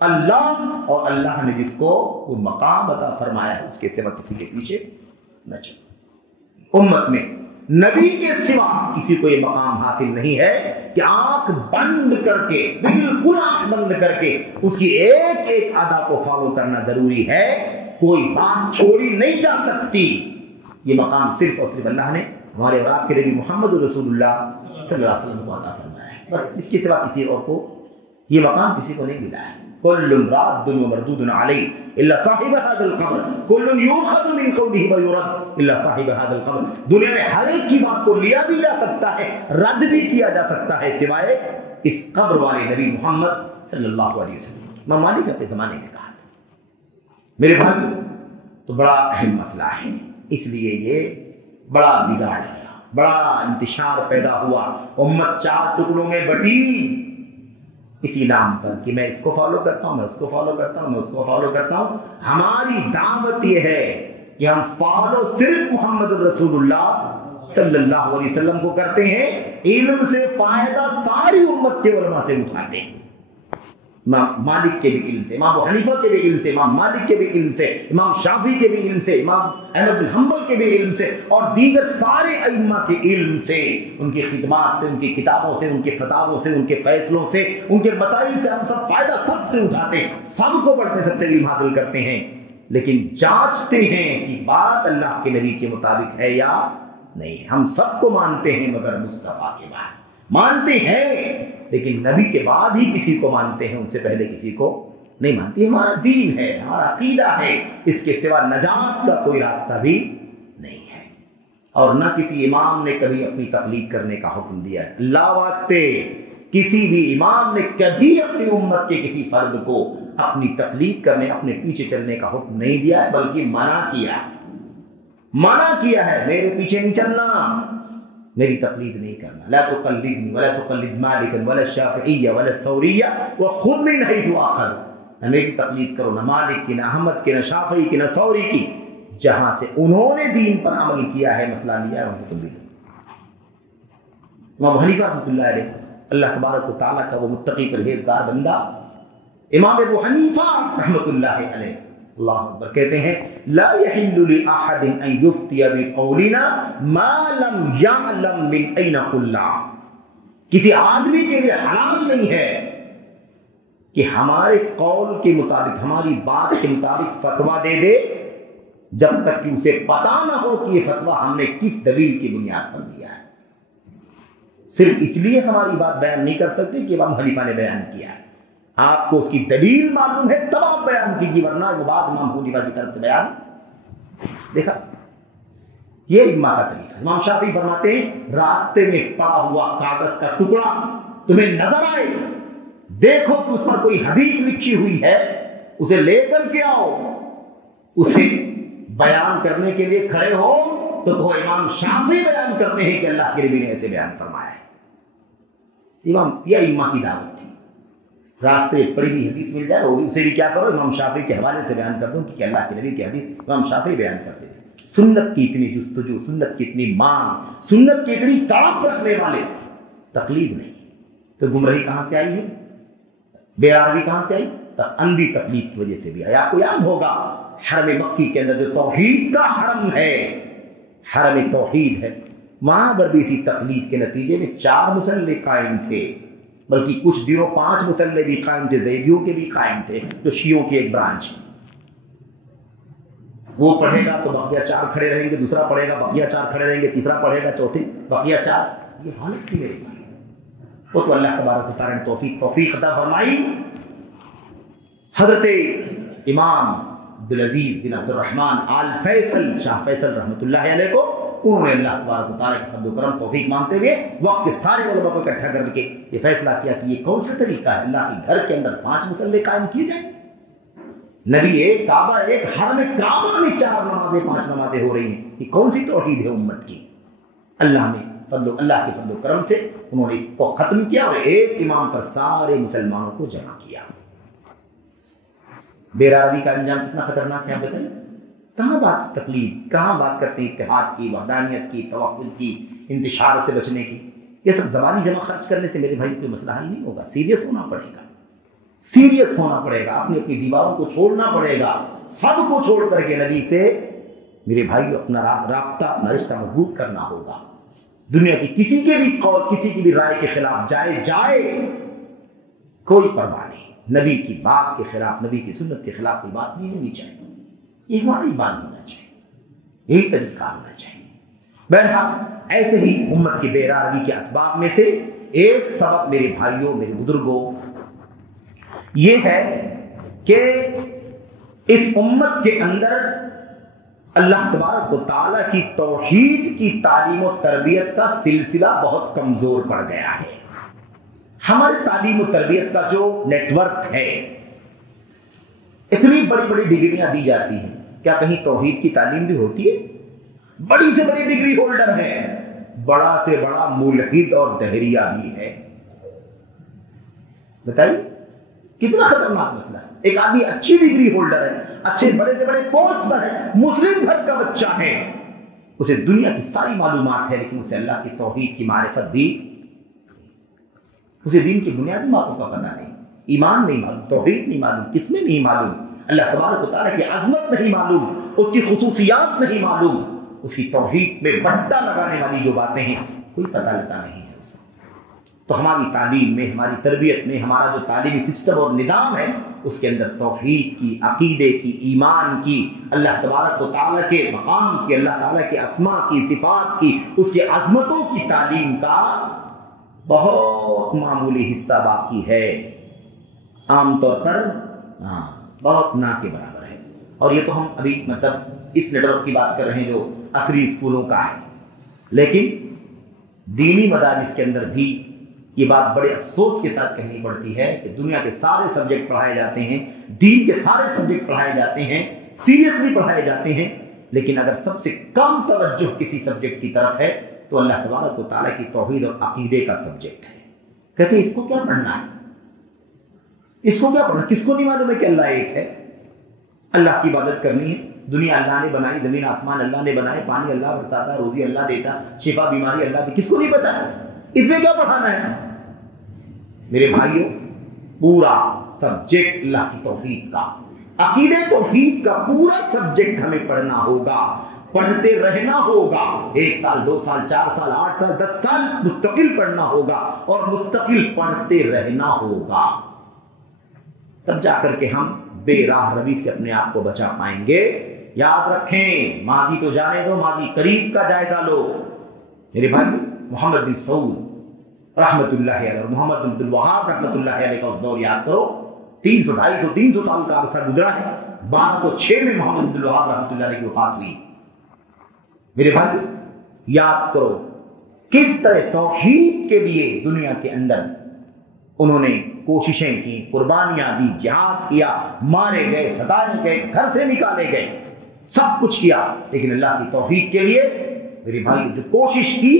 اللہ اور اللہ نے جس کو وہ مقام عطا فرمایا ہے اس کے سوا کسی کے پیچھے نہ چلو۔ امت میں نبی کے سوا کسی کو یہ مقام حاصل نہیں ہے کہ آنکھ بند کر کے، بالکل آنکھ بند کر کے اس کی ایک ایک ادا کو فالو کرنا ضروری ہے، کوئی بات چھوڑی نہیں جا سکتی۔ یہ مقام صرف اور صرف اللہ نے ہمارے اور آپ کے نبی محمد رسول اللہ صلی اللہ علیہ وسلم کو عطا فرمایا ہے، بس اس کے سوا کسی اور کو یہ مقام کسی کو نہیں ملا ہے۔ کل راد ومردود علیہ الا صاحب هذا القبر، کل یؤخذ من قوله ویرد الا صاحب هذا القبر۔ دنیا میں ہر ایک کی بات کو لیا بھی جا سکتا ہے، رد بھی کیا جا سکتا ہے، سوائے اس قبر والے نبی محمد صلی اللہ علیہ وسلم کی۔ امام مالک اپنے زمانے میں کہا تھا۔ میرے بھائی تو بڑا اہم مسئلہ ہے، اس لیے یہ بڑا بگاڑ آیا، بڑا انتشار پیدا ہوا، امت 4 ٹکڑوں میں بٹی اسی نام پر کہ میں اس کو فالو کرتا ہوں، میں اس کو فالو کرتا ہوں، میں اس کو فالو کرتا ہوں۔ ہماری دعوت یہ ہے کہ ہم فالو صرف محمد رسول اللہ صلی اللہ علیہ وسلم کو کرتے ہیں، علم سے فائدہ ساری امت کے علماء سے اٹھاتے ہیں، امام مالک کے بھی علم سے، امام ابو حنیفہ کے بھی علم سے، امام مالک کے بھی علم سے، امام شافعی کے بھی علم سے، امام احمد بن حنبل کے بھی علم سے، اور دیگر سارے ائمہ کے علم سے، ان کی خدمات سے، ان کی کتابوں سے، ان کے فتاووں سے، ان کے فیصلوں سے، ان کے مسائل سے ہم سب فائدہ سب سے اٹھاتے ہیں، سب کو پڑھتے ہیں، سب سے علم حاصل کرتے ہیں، لیکن جانچتے ہیں کہ بات اللہ کے نبی کے مطابق ہے یا نہیں۔ ہم سب کو مانتے ہیں مگر مصطفیٰ کے بعد مانتے ہیں، لیکن نبی کے بعد ہی کسی کو مانتے ہیں، ان سے پہلے کسی کو نہیں مانتے۔ ہمارا دین ہے، ہمارا عقیدہ ہے، اس کے سوا نجات کا کوئی راستہ بھی نہیں ہے، اور نہ کسی امام نے کبھی اپنی تقلید کرنے کا حکم دیا ہے۔ اللہ واسطے کسی بھی امام نے کبھی اپنی امت کے کسی فرد کو اپنی تقلید کرنے، اپنے پیچھے چلنے کا حکم نہیں دیا ہے، بلکہ منع کیا ہے، میرے پیچھے نہیں چلنا، میری تقلید نہیں کرنا، لا تقلدنی ولا تقلد مالکا ولا الشافعی ولا الثوری وخذ من حیث اخذ۔ نہ میری تقلید کرو، نہ مالک کی، نہ احمد کی، نہ شافعی کی، نہ ثوری کی، جہاں سے انہوں نے دین پر عمل کیا ہے، مسئلہ لیا ہے، وہاں سے تم بھی لو۔ امام حنیفہ رحمۃ اللہ علیہ، اللہ تبارک و تعالیٰ کا وہ متقی پرہیزگار بندہ امام ابو حنیفہ رحمۃ اللہ علیہ، اللہ اکبر، کہتے ہیں لا يحل لأحد ان يفتي بقولنا ما لم يعلم من اين قلنا۔ کسی آدمی کے لیے حلال نہیں ہے کہ ہمارے قول کے مطابق، ہماری بات کے مطابق فتویٰ دے دے جب تک کہ اسے پتا نہ ہو کہ یہ فتویٰ ہم نے کس دلیل کی بنیاد پر دیا ہے۔ صرف اس لیے ہماری بات بیان نہیں کر سکتے کہ امام حنیفہ نے بیان کیا ہے، آپ کو اس کی دلیل معلوم ہے تب آپ بیان کیجیے، ورنہ وہ بات امام حنیفہ کی طرف سے بیان۔ دیکھا، یہ ائمہ کا طریقہ۔ امام شافعی فرماتے ہیں راستے میں پڑا ہوا کاغذ کا ٹکڑا تمہیں نظر آئے، دیکھو کہ اس پر کوئی حدیث لکھی ہوئی ہے، اسے لے کر کے آؤ، اسے بیان کرنے کے لیے کھڑے ہو تو وہ امام شافعی بیان کرتے ہیں کہ اللہ کے نبی نے ایسے بیان فرمایا ہے۔ یہ ائمہ کی دعوت تھی، راستے میں پڑھی ہوئی حدیث مل جائے اسے بھی کیا کرو، امام شافعی کے حوالے سے بیان کر دو، کہ اللہ کے نبی کی حدیث امام شافعی بیان کرتے تھے۔ سنت کی اتنی جستجو، سنت کی اتنی مانگ، سنت کی اتنی طاقت رکھنے والے، تقلید نہیں، تو گمراہی کہاں سے آئی ہے، بے عربی کہاں سے آئی؟ اندھی تقلید کی وجہ سے بھی آئی۔ آپ کو یاد ہوگا حرم مکی کے اندر جو توحید کا حرم ہے، حرم توحید ہے، وہاں پر بھی اسی تقلید کے نتیجے میں 4 مسلح قائم تھے، بلکہ کچھ دنوں 5 مسلح بھی قائم تھے، زیدیوں کے بھی قائم تھے، جو شیعوں کی ایک برانچ۔ وہ پڑھے گا تو بقیہ 4 کھڑے رہیں گے، دوسرا پڑھے گا بقیہ 4 کھڑے رہیں گے، تیسرا پڑھے گا چوتھے بقیہ 4۔ یہ حالت تھی میری بھائی، وہ تو اللہ تبارک و تعالیٰ نے توفیق عطا فرمائی۔ حضرت امام عبدالعزیز بن عبد الرحمن آل فیصل، شاہ فیصل رحمۃ اللہ علیہ کو، انہوں نے اللہ تبارک و تعالیٰ کے فضل و کرم توفیق مانگتے ہوئے وقت کے سارے علماء کو اکٹھا کر کے یہ فیصلہ کیا کہ یہ کون سا طریقہ ہے، اللہ کے گھر کے اندر 5 مسلح قائم کیے جائیں، نبی ایک، کعبہ ایک، حرم کعبہ میں 4 نمازیں 5 نمازیں ہو رہی ہیں، یہ کون سی توحید ہے امت کی؟ اللہ کے فضل و کرم سے انہوں نے اس کو ختم کیا اور ایک امام پر سارے مسلمانوں کو جمع کیا۔ بے روی کا انجام کتنا خطرناک ہے آپ بتائیں؟ کہاں بات تقلید، کہاں بات کرتے ہیں اتحاد کی، وحدانیت کی، توکل کی، انتشار سے بچنے کی؟ یہ سب زبانی جمع خرچ کرنے سے میرے بھائی کوئی مسئلہ حل نہیں ہوگا، سیریس ہونا پڑے گا، سیریس ہونا پڑے گا، اپنی دیواروں کو چھوڑنا پڑے گا، سب کو چھوڑ کر کے نبی سے میرے بھائی اپنا رابطہ، اپنا رشتہ مضبوط کرنا ہوگا۔ دنیا کی کسی کے بھی قول، کسی کی بھی رائے کے خلاف جائے کوئی پرواہ نہیں، نبی کی بات کے خلاف، نبی کی سنت کے خلاف کوئی بات نہیں ہونی چاہیے، یہ ہماری بات ہونا چاہیے، یہی طریقہ ہونا چاہیے۔ بہرحال ایسے ہی امت کی بے راہ روی کے اسباب میں سے ایک سبب میرے بھائیوں، میرے بزرگوں، یہ ہے کہ اس امت کے اندر اللہ تبارک و تعالیٰ کی توحید کی تعلیم و تربیت کا سلسلہ بہت کمزور پڑ گیا ہے۔ ہمارے تعلیم و تربیت کا جو نیٹ ورک ہے، اتنی بڑی بڑی ڈگریاں دی جاتی ہیں، کیا کہیں توحید کی تعلیم بھی ہوتی ہے؟ بڑی سے بڑی ڈگری ہولڈر ہے، بڑا سے بڑا ملحد اور دہریہ بھی ہے۔ بتائیے کتنا خطرناک مسئلہ ہے۔ ایک آدمی اچھی ڈگری ہولڈر ہے، اچھے بڑے سے بڑے پوسٹ پر ہے، مسلم گھر کا بچہ ہے، اسے دنیا کی ساری معلومات ہے، لیکن اسے اللہ کی توحید کی معرفت بھی، اسے دین کی بنیادی باتوں کا پتہ نہیں، ایمان نہیں معلوم، توحید نہیں معلوم، کس میں نہیں معلوم، اللہ تبارک و تعالیٰ کی عظمت نہیں معلوم، اس کی خصوصیات نہیں معلوم، اس کی توحید میں بٹا لگانے والی جو باتیں ہیں کوئی پتہ لیتا نہیں ہے اسے۔ تو ہماری تعلیم میں، ہماری تربیت میں، ہمارا جو تعلیمی سسٹم اور نظام ہے، اس کے اندر توحید کی، عقیدے کی، ایمان کی، اللہ تبارک و تعالیٰ کے مقام کی، اللہ تعالیٰ کے اسماء کی، صفات کی، اس کی عظمتوں کی تعلیم کا بہت معمولی حصہ باقی ہے، عام طور پر بہت نہ کے برابر ہے۔ اور یہ تو ہم ابھی اس نیٹ ورک کی بات کر رہے ہیں جو عصری اسکولوں کا ہے، لیکن دینی مدارس کے اندر بھی یہ بات بڑے افسوس کے ساتھ کہنی پڑتی ہے کہ دنیا کے سارے سبجیکٹ پڑھائے جاتے ہیں، دین کے سارے سبجیکٹ پڑھائے جاتے ہیں، سیریسلی پڑھائے جاتے ہیں، لیکن اگر سب سے کم توجہ کسی سبجیکٹ کی طرف ہے تو اللہ تبارک و تعالیٰ کی توحید اور عقیدے کا سبجیکٹ ہے۔ کہتے ہیں اس کو کیا پڑھنا ہے، اس کو کیا پڑھنا، کس کو نہیں معلوم ہے کہ اللہ ایک ہے، اللہ کی عبادت کرنی ہے، دنیا اللہ نے بنائی، زمین آسمان اللہ نے بنائے، پانی اللہ برساتا، روزی اللہ دیتا، شفا بیماری اللہ دی، کس کو نہیں پتا ہے، اس میں کیا پڑھانا ہے؟ میرے بھائیوں، پورا سبجیکٹ اللہ کی توحید کا، عقیدے توحید کا پورا سبجیکٹ ہمیں پڑھنا ہوگا، پڑھتے رہنا ہوگا، 1 سال 2 سال 4 سال 8 سال 10 سال مستقل پڑھنا ہوگا اور مستقل پڑھتے رہنا ہوگا، تب جا کر کے ہم بے راہ روی سے اپنے آپ کو بچا پائیں گے۔ یاد رکھیں، ماضی تو جانے دو، ماضی قریب کا جائزہ لو۔ میرے بھائی، محمد بن سعود رحمت اللہ علیہ اور محمد بن عبد الوہاب رحمت اللہ علیہ کا اس دور یاد کرو، 300 سال کا عرصہ گزرا ہے، 1206 میں محمد بن عبد الوہاب رحمت اللہ علیہ کی وفات ہوئی۔ میرے بھائی یاد کرو کس طرح توحید کے لیے دنیا کے اندر انہوں نے کوششیں کی، قربانیاں دی، جہاد کیا، مارے گئے، ستائے گئے، گھر سے نکالے گئے، سب کچھ کیا، لیکن اللہ کی توحید کے لیے میرے بھائی جو کوشش کی،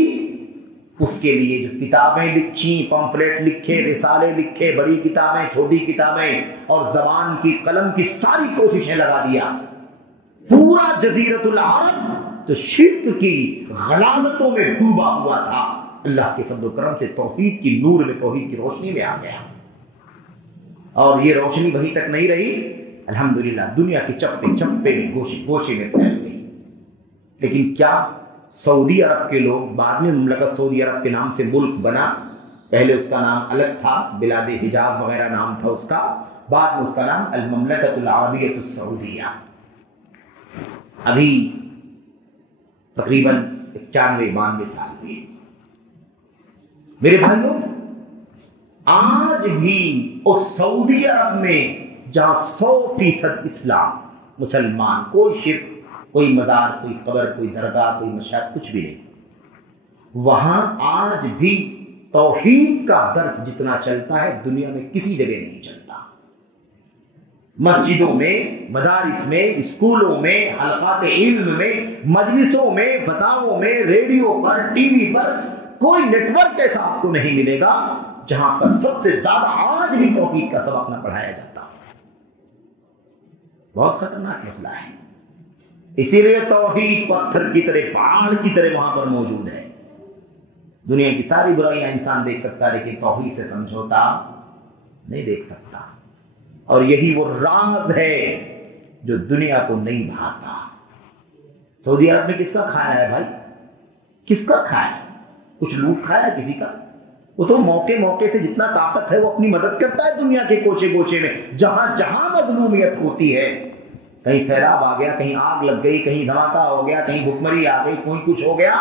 اس کے لیے جو کتابیں لکھی، پمفلیٹ لکھے، رسالے لکھے، بڑی کتابیں، چھوٹی کتابیں، اور زبان کی، قلم کی ساری کوششیں لگا دیا، پورا جزیرۃ العرب جو شرک کی غلاظتوں میں ڈوبا ہوا تھا، اللہ کے فضل و کرم سے توحید کی نور میں، توحید کی روشنی میں آ گیا، اور یہ روشنی وہیں تک نہیں رہی، الحمدللہ دنیا کے چپے چپے میں، گوشے میں پھیل گئی۔ لیکن کیا سعودی عرب کے لوگ، بعد میں مملکت سعودی عرب کے نام سے ملک بنا، پہلے اس کا نام الگ تھا، بلاد حجاز وغیرہ نام تھا اس کا، بعد میں اس کا نام المملکت العربیۃ السعودیہ، ابھی تقریباً 91-92 سال ہوئے۔ میرے بھائیوں، آج بھی اس سعودی عرب میں جہاں 100% اسلام، مسلمان، کوئی شرک، کوئی مزار، کوئی قبر، کوئی درگاہ، کوئی مشاہد، کچھ بھی نہیں، وہاں آج بھی توحید کا درس جتنا چلتا ہے دنیا میں کسی جگہ نہیں چلتا۔ مسجدوں میں، مدارس میں، اسکولوں میں، حلقات علم میں، مجلسوں میں، فتاووں میں، ریڈیو پر، ٹی وی پر کوئی نیٹ ورک ایسا آپ کو نہیں ملے گا جہاں پر سب سے زیادہ آج بھی توحید کا سبق نہ پڑھایا جاتا۔ بہت خطرناک مسئلہ ہے، اسی لیے توحید پتھر کی طرح، پہاڑ کی طرح وہاں پر موجود ہے۔ دنیا کی ساری برائیاں انسان دیکھ سکتا ہے، لیکن توحید سے سمجھوتا نہیں دیکھ سکتا، اور یہی وہ راز ہے جو دنیا کو نہیں بھاتا۔ سعودی عرب میں کس کا کھایا ہے بھائی؟ کس کا کھایا ہے؟ کچھ لوٹ کھایا کسی کا؟ وہ تو موقع موقع سے جتنا طاقت ہے وہ اپنی مدد کرتا ہے دنیا کے کوچے گوچے میں، جہاں جہاں مظلومیت ہوتی ہے. کہیں سیلاب آ گیا، کہیں آگ لگ گئی، کہیں دھماکہ ہو گیا، کہیں بھوکمری آ گئی، کوئی کچھ ہو گیا،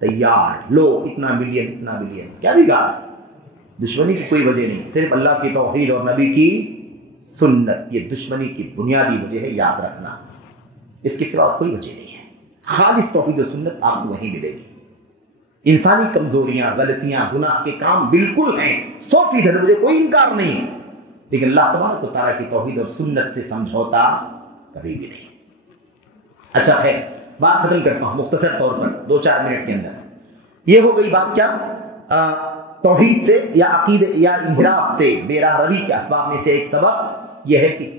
تیار لو اتنا ملین اتنا بلین. کیا بگاڑ؟ دشمنی کی کوئی وجہ نہیں، صرف اللہ کی توحید اور نبی کی سنت. یہ دشمنی کی بنیادی وجہ ہے، یاد رکھنا. اس کے سوا کوئی وجہ نہیں ہے. خالص توحید و سنت آپ کو وہیں ملے گی. انسانی کمزوریاں، غلطیاں، گناہ کے کام بالکل ہیں، 100%، مجھے کوئی انکار نہیں ہے، لیکن اللہ تبارک و تعالیٰ کی توحید اور سنت سے سمجھوتا کبھی بھی نہیں. اچھا خیر، بات ختم کرتا ہوں مختصر طور پر 2-4 منٹ کے اندر. یہ ہو گئی بات کیا؟ توحید سے یا عقیدے یا انحراف سے بے راہ روی کے اسباب میں سے ایک سبب یہ ہے کہ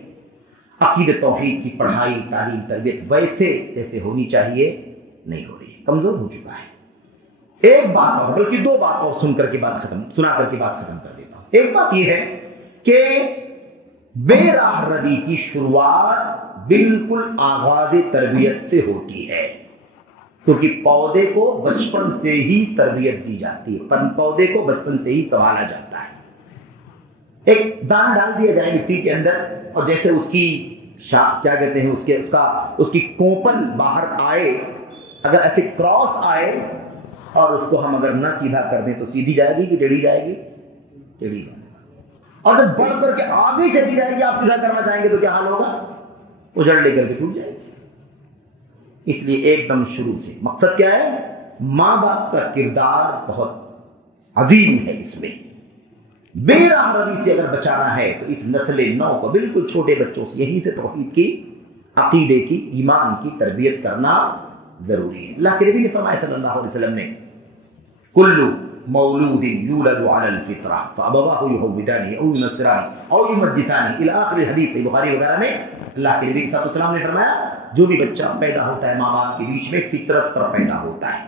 عقیدہ توحید کی پڑھائی، تعلیم، تربیت ویسے جیسے ہونی چاہیے نہیں ہو رہی ہے، کمزور ہو چکا ہے. ایک بات اور، بلکہ 2 بات اور سنا کر کے بات ختم کر دیتا ہوں. ایک بات یہ ہے کہ بے راہ روی کی شروعات بالکل آغاز تربیت سے ہوتی ہے، کیونکہ پودے کو بچپن سے ہی تربیت دی جاتی ہے، پودے کو بچپن سے ہی سنبھالا جاتا ہے. ایک دانہ ڈال دیا جائے مٹی کے اندر، اور جیسے اس کی کیا کہتے ہیں اس کی کوپل باہر آئے، اگر ایسے کراس آئے اور اس کو ہم اگر نہ سیدھا کر دیں تو سیدھی جائے گی کہ ٹیڑھی جائے گی؟ ٹیڑھی جائے گی. اور جب بڑھ کر کے آگے چلی جائے گی، آپ سیدھا کرنا چاہیں گے تو کیا حال ہوگا؟ اجڑ لے کر کے ٹوٹ جائے گی. اس لیے ایک دم شروع سے مقصد کیا ہے؟ ماں باپ کا کردار بہت عظیم ہے. اس میں بے راہ روی سے اگر بچانا ہے تو اس نسل نو کو بالکل چھوٹے بچوں سے یہیں سے توحید کی، عقیدے کی، ایمان کی تربیت کرنا ضروری ہے. اللہ کے نبی نے فرمایا صلی اللہ علیہ وسلم نے، کل مولود یولد علی الفطرہ فابواہ یہودانہ او ینصرانہ او یمجسانہ الی آخر الحدیث. بخاری وغیرہ میں اللہ کے نبی صلی اللہ علیہ وسلم نے فرمایا جو بھی بچہ پیدا ہوتا ہے ماں باپ کے بیچ میں فطرت پر پیدا ہوتا ہے.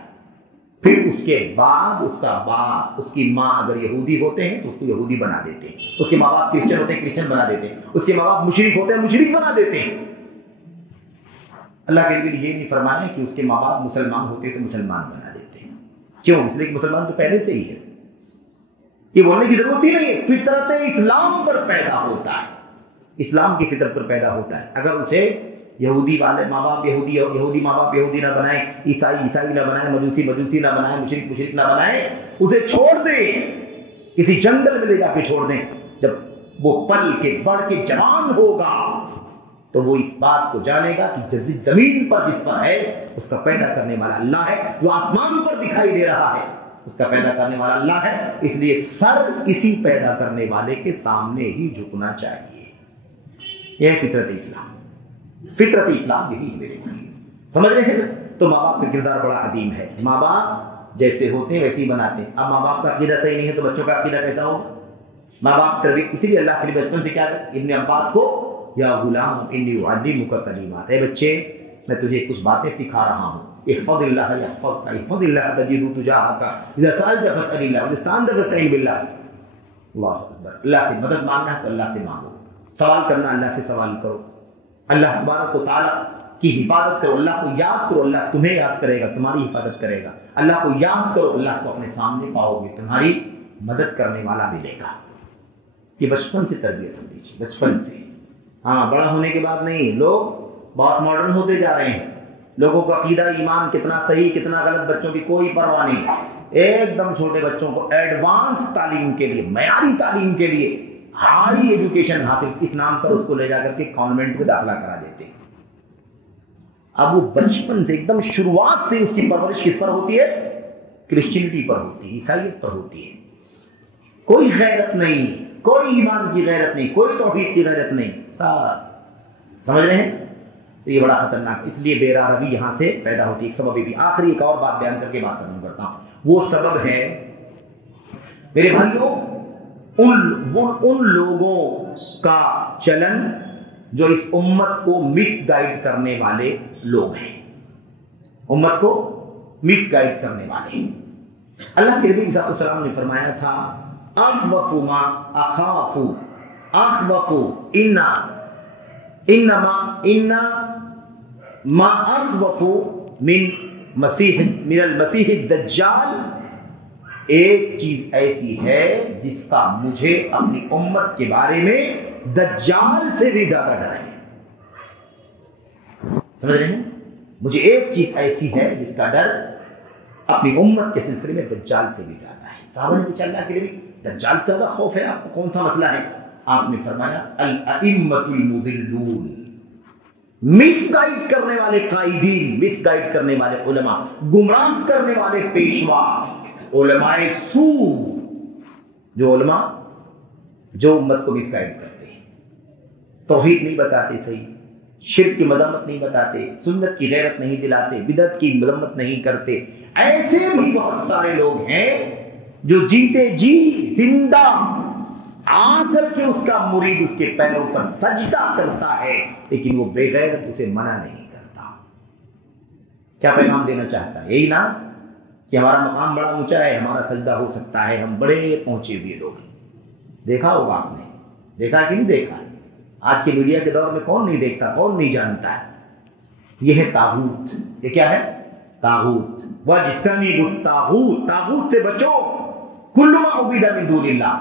پھر اس کے بعد اس کا باپ، اس کی ماں اگر یہودی ہوتے ہیں تو اس کو یہودی بنا دیتے ہیں، اس کے ماں باپ کرسچن ہوتے ہیں کرسچن بنا دیتے ہیں، اس کے ماں باپ مشرک ہوتے ہیں مشرک بنا دیتے ہیں. اللہ کے نبی نے یہ نہیں فرمایا کہ اس کے ماں باپ مسلمان ہوتے تو مسلمان بنا دیتے ہیں. کیوں؟ اس لیے کہ مسلمان تو پہلے سے ہی ہے. یہ بولنے کی ضرورت ہی نہیں ہے. فطرت اسلام پر پیدا ہوتا ہے، اسلام کی فطرت پر پیدا ہوتا ہے. اگر اسے یہودی والے ماں باپ یہودی ماں باپ یہودی نہ بنائیں، عیسائی نہ بنائیں، مجوسی نہ بنائیں، مشرک نہ بنائیں، اسے چھوڑ دیں، کسی جنگل میں لے جا کے چھوڑ دیں. جب وہ پل کے بڑھ کے جوان ہوگا تو وہ اس بات کو جانے گا کہ زمین پر جس پر ہے اس کا پیدا کرنے والا اللہ ہے، جو آسمان پر دکھائی دے رہا ہے اس کا پیدا کرنے والا اللہ ہے. اس لیے سر کسی پیدا کرنے والے کے سامنے ہی جھکنا چاہیے. یہ ہے فطرت اسلام. فطرت اسلام یہی ہے میرے بھائی، سمجھ رہے ہیں؟ تو ماں باپ کا کردار بڑا عظیم ہے. ماں باپ جیسے ہوتے ہیں ویسے ہی بناتے ہیں. اب ماں باپ کا عقیدہ صحیح نہیں ہے تو بچوں کا عقیدہ کیسا ہوگا؟ ماں باپ تربیت، اسی لیے اللہ کے لیے بچپن سے کیا ہے؟ ابن عباس کو یا غلام انی اعلمک کلمات، اے بچے میں تجھے کچھ باتیں سکھا رہا ہوں. احفظ اللہ یحفظک، احفظ اللہ تجدہ تجاہک، اذا سألت فاسأل اللہ واذا استعنت فاستعن باللہ. اللہ اکبر. اللہ سے مدد مانگنا ہے تو اللہ سے مانگو، سوال کرنا اللہ سے سوال کرو، اللہ تبارک و تعالیٰ کی حفاظت کرو، اللہ کو یاد کرو، اللہ تمہیں یاد کرے گا، تمہاری حفاظت کرے گا. اللہ کو یاد کرو، اللہ کو اپنے سامنے پاؤ گے، تمہاری مدد کرنے والا ملے گا. یہ بچپن سے تربیت ہونی چاہیے، بچپن سے. ہاں بڑا ہونے کے بعد نہیں. لوگ بہت ماڈرن ہوتے جا رہے ہیں، لوگوں کا عقیدہ ایمان کتنا صحیح کتنا غلط بچوں کی کوئی پرواہ نہیں. ایک دم چھوٹے بچوں کو ایڈوانس تعلیم کے لیے، معیاری تعلیم کے لیے، ہائی ایجوکیشن حاصل اس نام پر اس کو لے جا کر کے کانوینٹ میں داخلہ کرا دیتے ہیں. اب وہ بچپن سے ایک دم شروعات سے اس کی پرورش کس پر ہوتی ہے؟ کرسچینٹی پر ہوتی ہے، عیسائیت پر ہوتی ہے. کوئی غیرت نہیں، کوئی ایمان کی غیرت نہیں، کوئی توحید کی غیرت نہیں. سمجھ رہے ہیں؟ تو یہ بڑا خطرناک. اس لیے بے راہ روی یہاں سے پیدا ہوتی ہے. ایک سبب بھی آخری ایک اور بات بیان کر کے بات ختم کرتا ہوں. وہ سبب ہے میرے بھائیوں ان لوگوں کا چلن جو اس امت کو مس گائیڈ کرنے والے لوگ ہیں. امت کو مس گائیڈ کرنے والے. اللہ کے نبی صلی اللہ علیہ وسلم نے فرمایا تھا اخوف ما اخاف اخوف انما ما اخوف من المسیح الدجال ایک چیز ایسی ہے جس کا مجھے اپنی امت کے بارے میں دجال سے بھی زیادہ ڈر ہے. سمجھ رہے ہیں؟ مجھے ایک چیز ایسی ہے جس کا ڈر اپنی امت کے سلسلے میں دجال سے بھی زیادہ ہے. صحابہ نے پوچھا اللہ کے نبی دجال سے زیادہ خوف ہے آپ کو، کون سا مسئلہ ہے؟ آپ نے فرمایا الائمۃ المضلون، مس گائیڈ کرنے والے قائدین، مس گائیڈ کرنے والے علماء، گمراہ کرنے والے پیشوا، علماء سو، جو علماء جو امت کو مس گائیڈ کرتے ہیں، توحید نہیں بتاتے صحیح، شرک کی مذمت نہیں بتاتے، سنت کی غیرت نہیں دلاتے، بدعت کی مذمت نہیں کرتے. ایسے بھی بہت سارے لوگ ہیں جو جیتے جی زندہ آ کر کے اس کا مرید اس کے پیروں پر سجدہ کرتا ہے، لیکن وہ بے غیرت اسے منع نہیں کرتا. کیا پیغام دینا چاہتا ہے؟ یہی نا کہ ہمارا مقام بڑا اونچا ہے، ہمارا سجدہ ہو سکتا ہے، ہم بڑے پہنچے ہوئے لوگ ہیں. دیکھا ہوگا آپ نے، دیکھا کہ نہیں دیکھا؟ آج کے میڈیا کے دور میں کون نہیں دیکھتا، کون نہیں جانتا ہے؟ یہ ہے طاغوت. یہ کیا ہے؟ طاغوت. وَاجْتَنِبُوا الطَّاغُوتَ، طاغوت سے بچو. کل ما عبد من دون اللہ،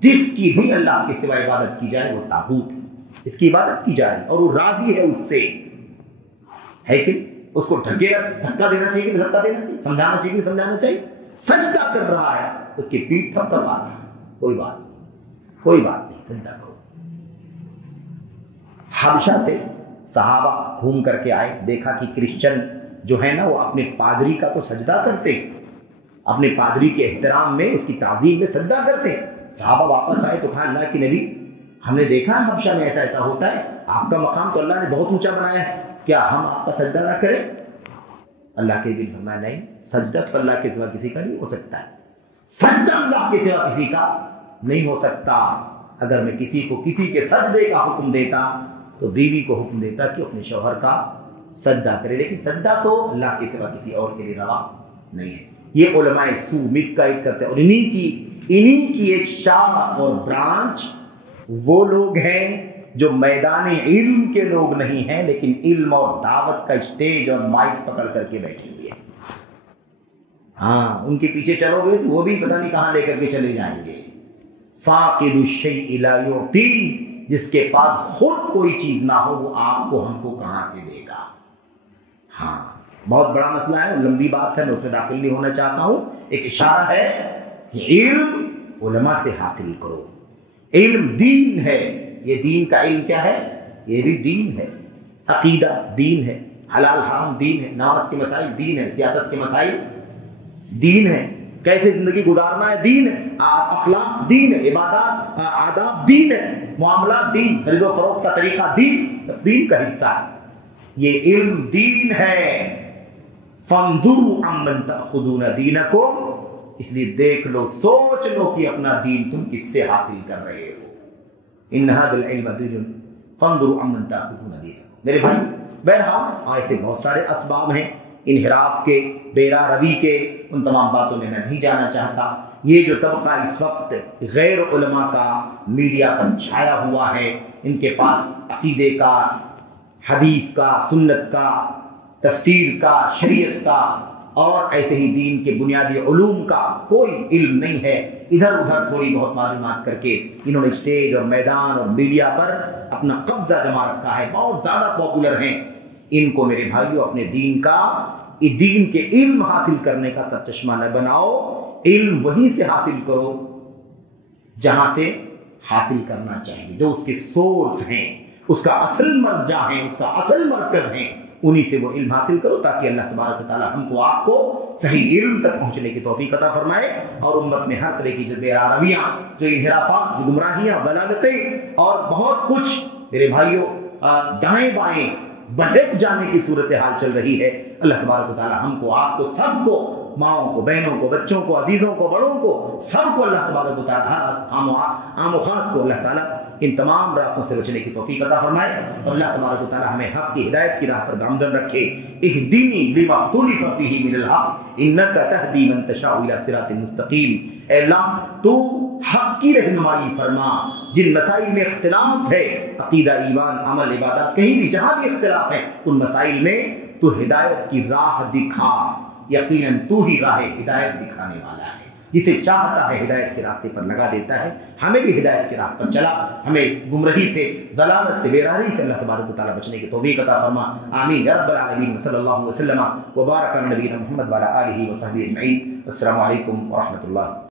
جس کی بھی اللہ کے سوا عبادت کی جائے وہ طاغوت ہے، اس کی عبادت کی جائے اور وہ راضی ہے اس سے. ہے کہ اس کو دھکا دینا چاہیے کہ دھکا دینا چاہیے، سمجھانا چاہیے کہ سمجھانا چاہیے. سجدہ کر رہا ہے، اس کی پیٹھ تھپ کروا رہا ہے، کوئی بات نہیں، سجدہ کرو. حبشہ سے صحابہ گھوم کر کے آئے، دیکھا کہ کرسچن جو ہے نا وہ اپنے پادری کا تو سجدہ کرتے، اپنے پادری کے احترام میں، اس کی تعظیم میں سجدہ کرتے. صحابہ واپس آئے تو کہا اللہ کے نبی ہم نے دیکھا حبشہ میں ایسا ایسا ہوتا ہے، آپ کا مقام تو اللہ نے بہت اونچا بنایا ہے، کیا ہم آپ کا سجدہ نہ کریں؟ اللہ کے نبی نے فرمایا نہیں، سجدہ تو اللہ کے سوا کسی کا نہیں ہو سکتا ہے، سجدہ اللہ کے سوا کسی کا نہیں ہو سکتا. اگر میں کسی کو کسی کے سجدے کا حکم دیتا تو بیوی کو حکم دیتا کہ اپنے شوہر کا سجدہ کرے، لیکن سجدہ تو اللہ کے سوا کسی اور کے لیے روا نہیں ہے. یہ علماء سو مس گائیڈ کرتے ہیں، اور انہی کی ایک شاخ اور برانچ وہ لوگ ہیں جو میدان علم کے لوگ نہیں ہیں، لیکن علم اور دعوت کا اسٹیج اور مائک پکڑ کر کے بیٹھے ہوئے ہیں. ہاں ان کے پیچھے چلو گے تو وہ بھی پتہ نہیں کہاں لے کر کے چلے جائیں گے. فاقد الشیء لا یعطی، جس کے پاس خود کوئی چیز نہ ہو وہ آپ کو ہم کو کہاں سے دے گا. ہاں بہت بڑا مسئلہ ہے، لمبی بات ہے، میں اس میں داخل نہیں ہونا چاہتا ہوں. ایک اشارہ ہے کہ علم علماء سے حاصل کرو. علم دین ہے. یہ دین کا علم کیا ہے؟ یہ بھی دین ہے. عقیدہ دین ہے، حلال حرام دین ہے، نماز کے مسائل دین ہے، سیاست کے مسائل دین ہے، کیسے زندگی گزارنا ہے دین ہے، اخلاق دین ہے، عبادات آداب دین ہے، معاملات دین، خرید و فروخت کا طریقہ دین، سب دین کا حصہ ہے. یہ علم دین ہے. فانظروا عمن تأخذون دینکم، اس لیے دیکھ لو، سوچ لو کہ اپنا دین تم کس سے حاصل کر رہے ہو. ان هذا العلم دین فانظروا عمن تأخذون دینکم. میرے بھائی بہرحال ایسے بہت سارے اسباب ہیں انحراف کے، بیرا روی کے، ان تمام باتوں میں نہیں جانا چاہتا. یہ جو طبقہ اس وقت غیر علماء کا میڈیا پر چھایا ہوا ہے، ان کے پاس عقیدے کا، حدیث کا، سنت کا، تفسیر کا، شریعت کا اور ایسے ہی دین کے بنیادی علوم کا کوئی علم نہیں ہے. ادھر ادھر تھوڑی بہت معلومات کر کے انہوں نے اسٹیج اور میدان اور میڈیا پر اپنا قبضہ جما رکھا ہے، بہت زیادہ پاپولر ہیں. ان کو میرے بھائیوں اپنے دین کے علم حاصل کرنے کا سرچشمہ نہ بناؤ. علم وہیں سے حاصل کرو جہاں سے حاصل کرنا چاہیے، جو اس کے سورس ہیں، اس کا اصل مرجع ہیں، اس کا اصل مرکز ہیں، انہی سے وہ علم حاصل کرو تاکہ اللہ تبارک و تعالی ہم کو آپ کو صحیح علم تک پہنچنے کی توفیق عطا فرمائے. اور امت میں ہر طرح کی جو بیرارویاں، جو انحرافات، جو گمراہیاں، ضلالتیں اور بہت کچھ میرے بھائیوں دائیں بائیں بہک جانے کی صورتحال چل رہی ہے، اللہ تبارک و تعالی ہم کو، آپ کو، سب کو، ماؤں کو، بہنوں کو، بچوں کو، عزیزوں کو، بڑوں کو، سب کو اللہ تبارک و تعالی ہر عام و خاص کو اللہ تعالی ان تمام راستوں سے بچنے کی توفیق عطا فرمائے. اور اللہ تبارک و تعالی ہمیں حق کی ہدایت کی راہ پر گامزن رکھے. اہدنی لما اختلف فیہ من الحق انک تہدی من تشاء الی صراط مستقیم. اے اللہ تو حق کی رہنمائی فرما. جن مسائل میں اختلاف ہے، عقیدہ، ایمان، عمل، عبادات، کہیں بھی جہاں بھی اختلاف ہے، ان مسائل میں تو ہدایت کی راہ دکھا. یقیناً تو ہی راہ ہدایت دکھانے والا ہے، جسے چاہتا ہے ہدایت کے راستے پر لگا دیتا ہے۔ ہمیں بھی ہدایت کے راہ پر چلا، ہمیں گمراہی سے، ضلالت سے، بیراہی سے اللہ تبارک و تعالیٰ بچنے کی توفیق عطا فرما، آمین یا رب العالمین۔ صلی اللہ علیہ وسلم وبارک علی نبینا محمد وعلی آلہ وصحبہ اجمعین۔ السلام علیکم ورحمۃ اللہ۔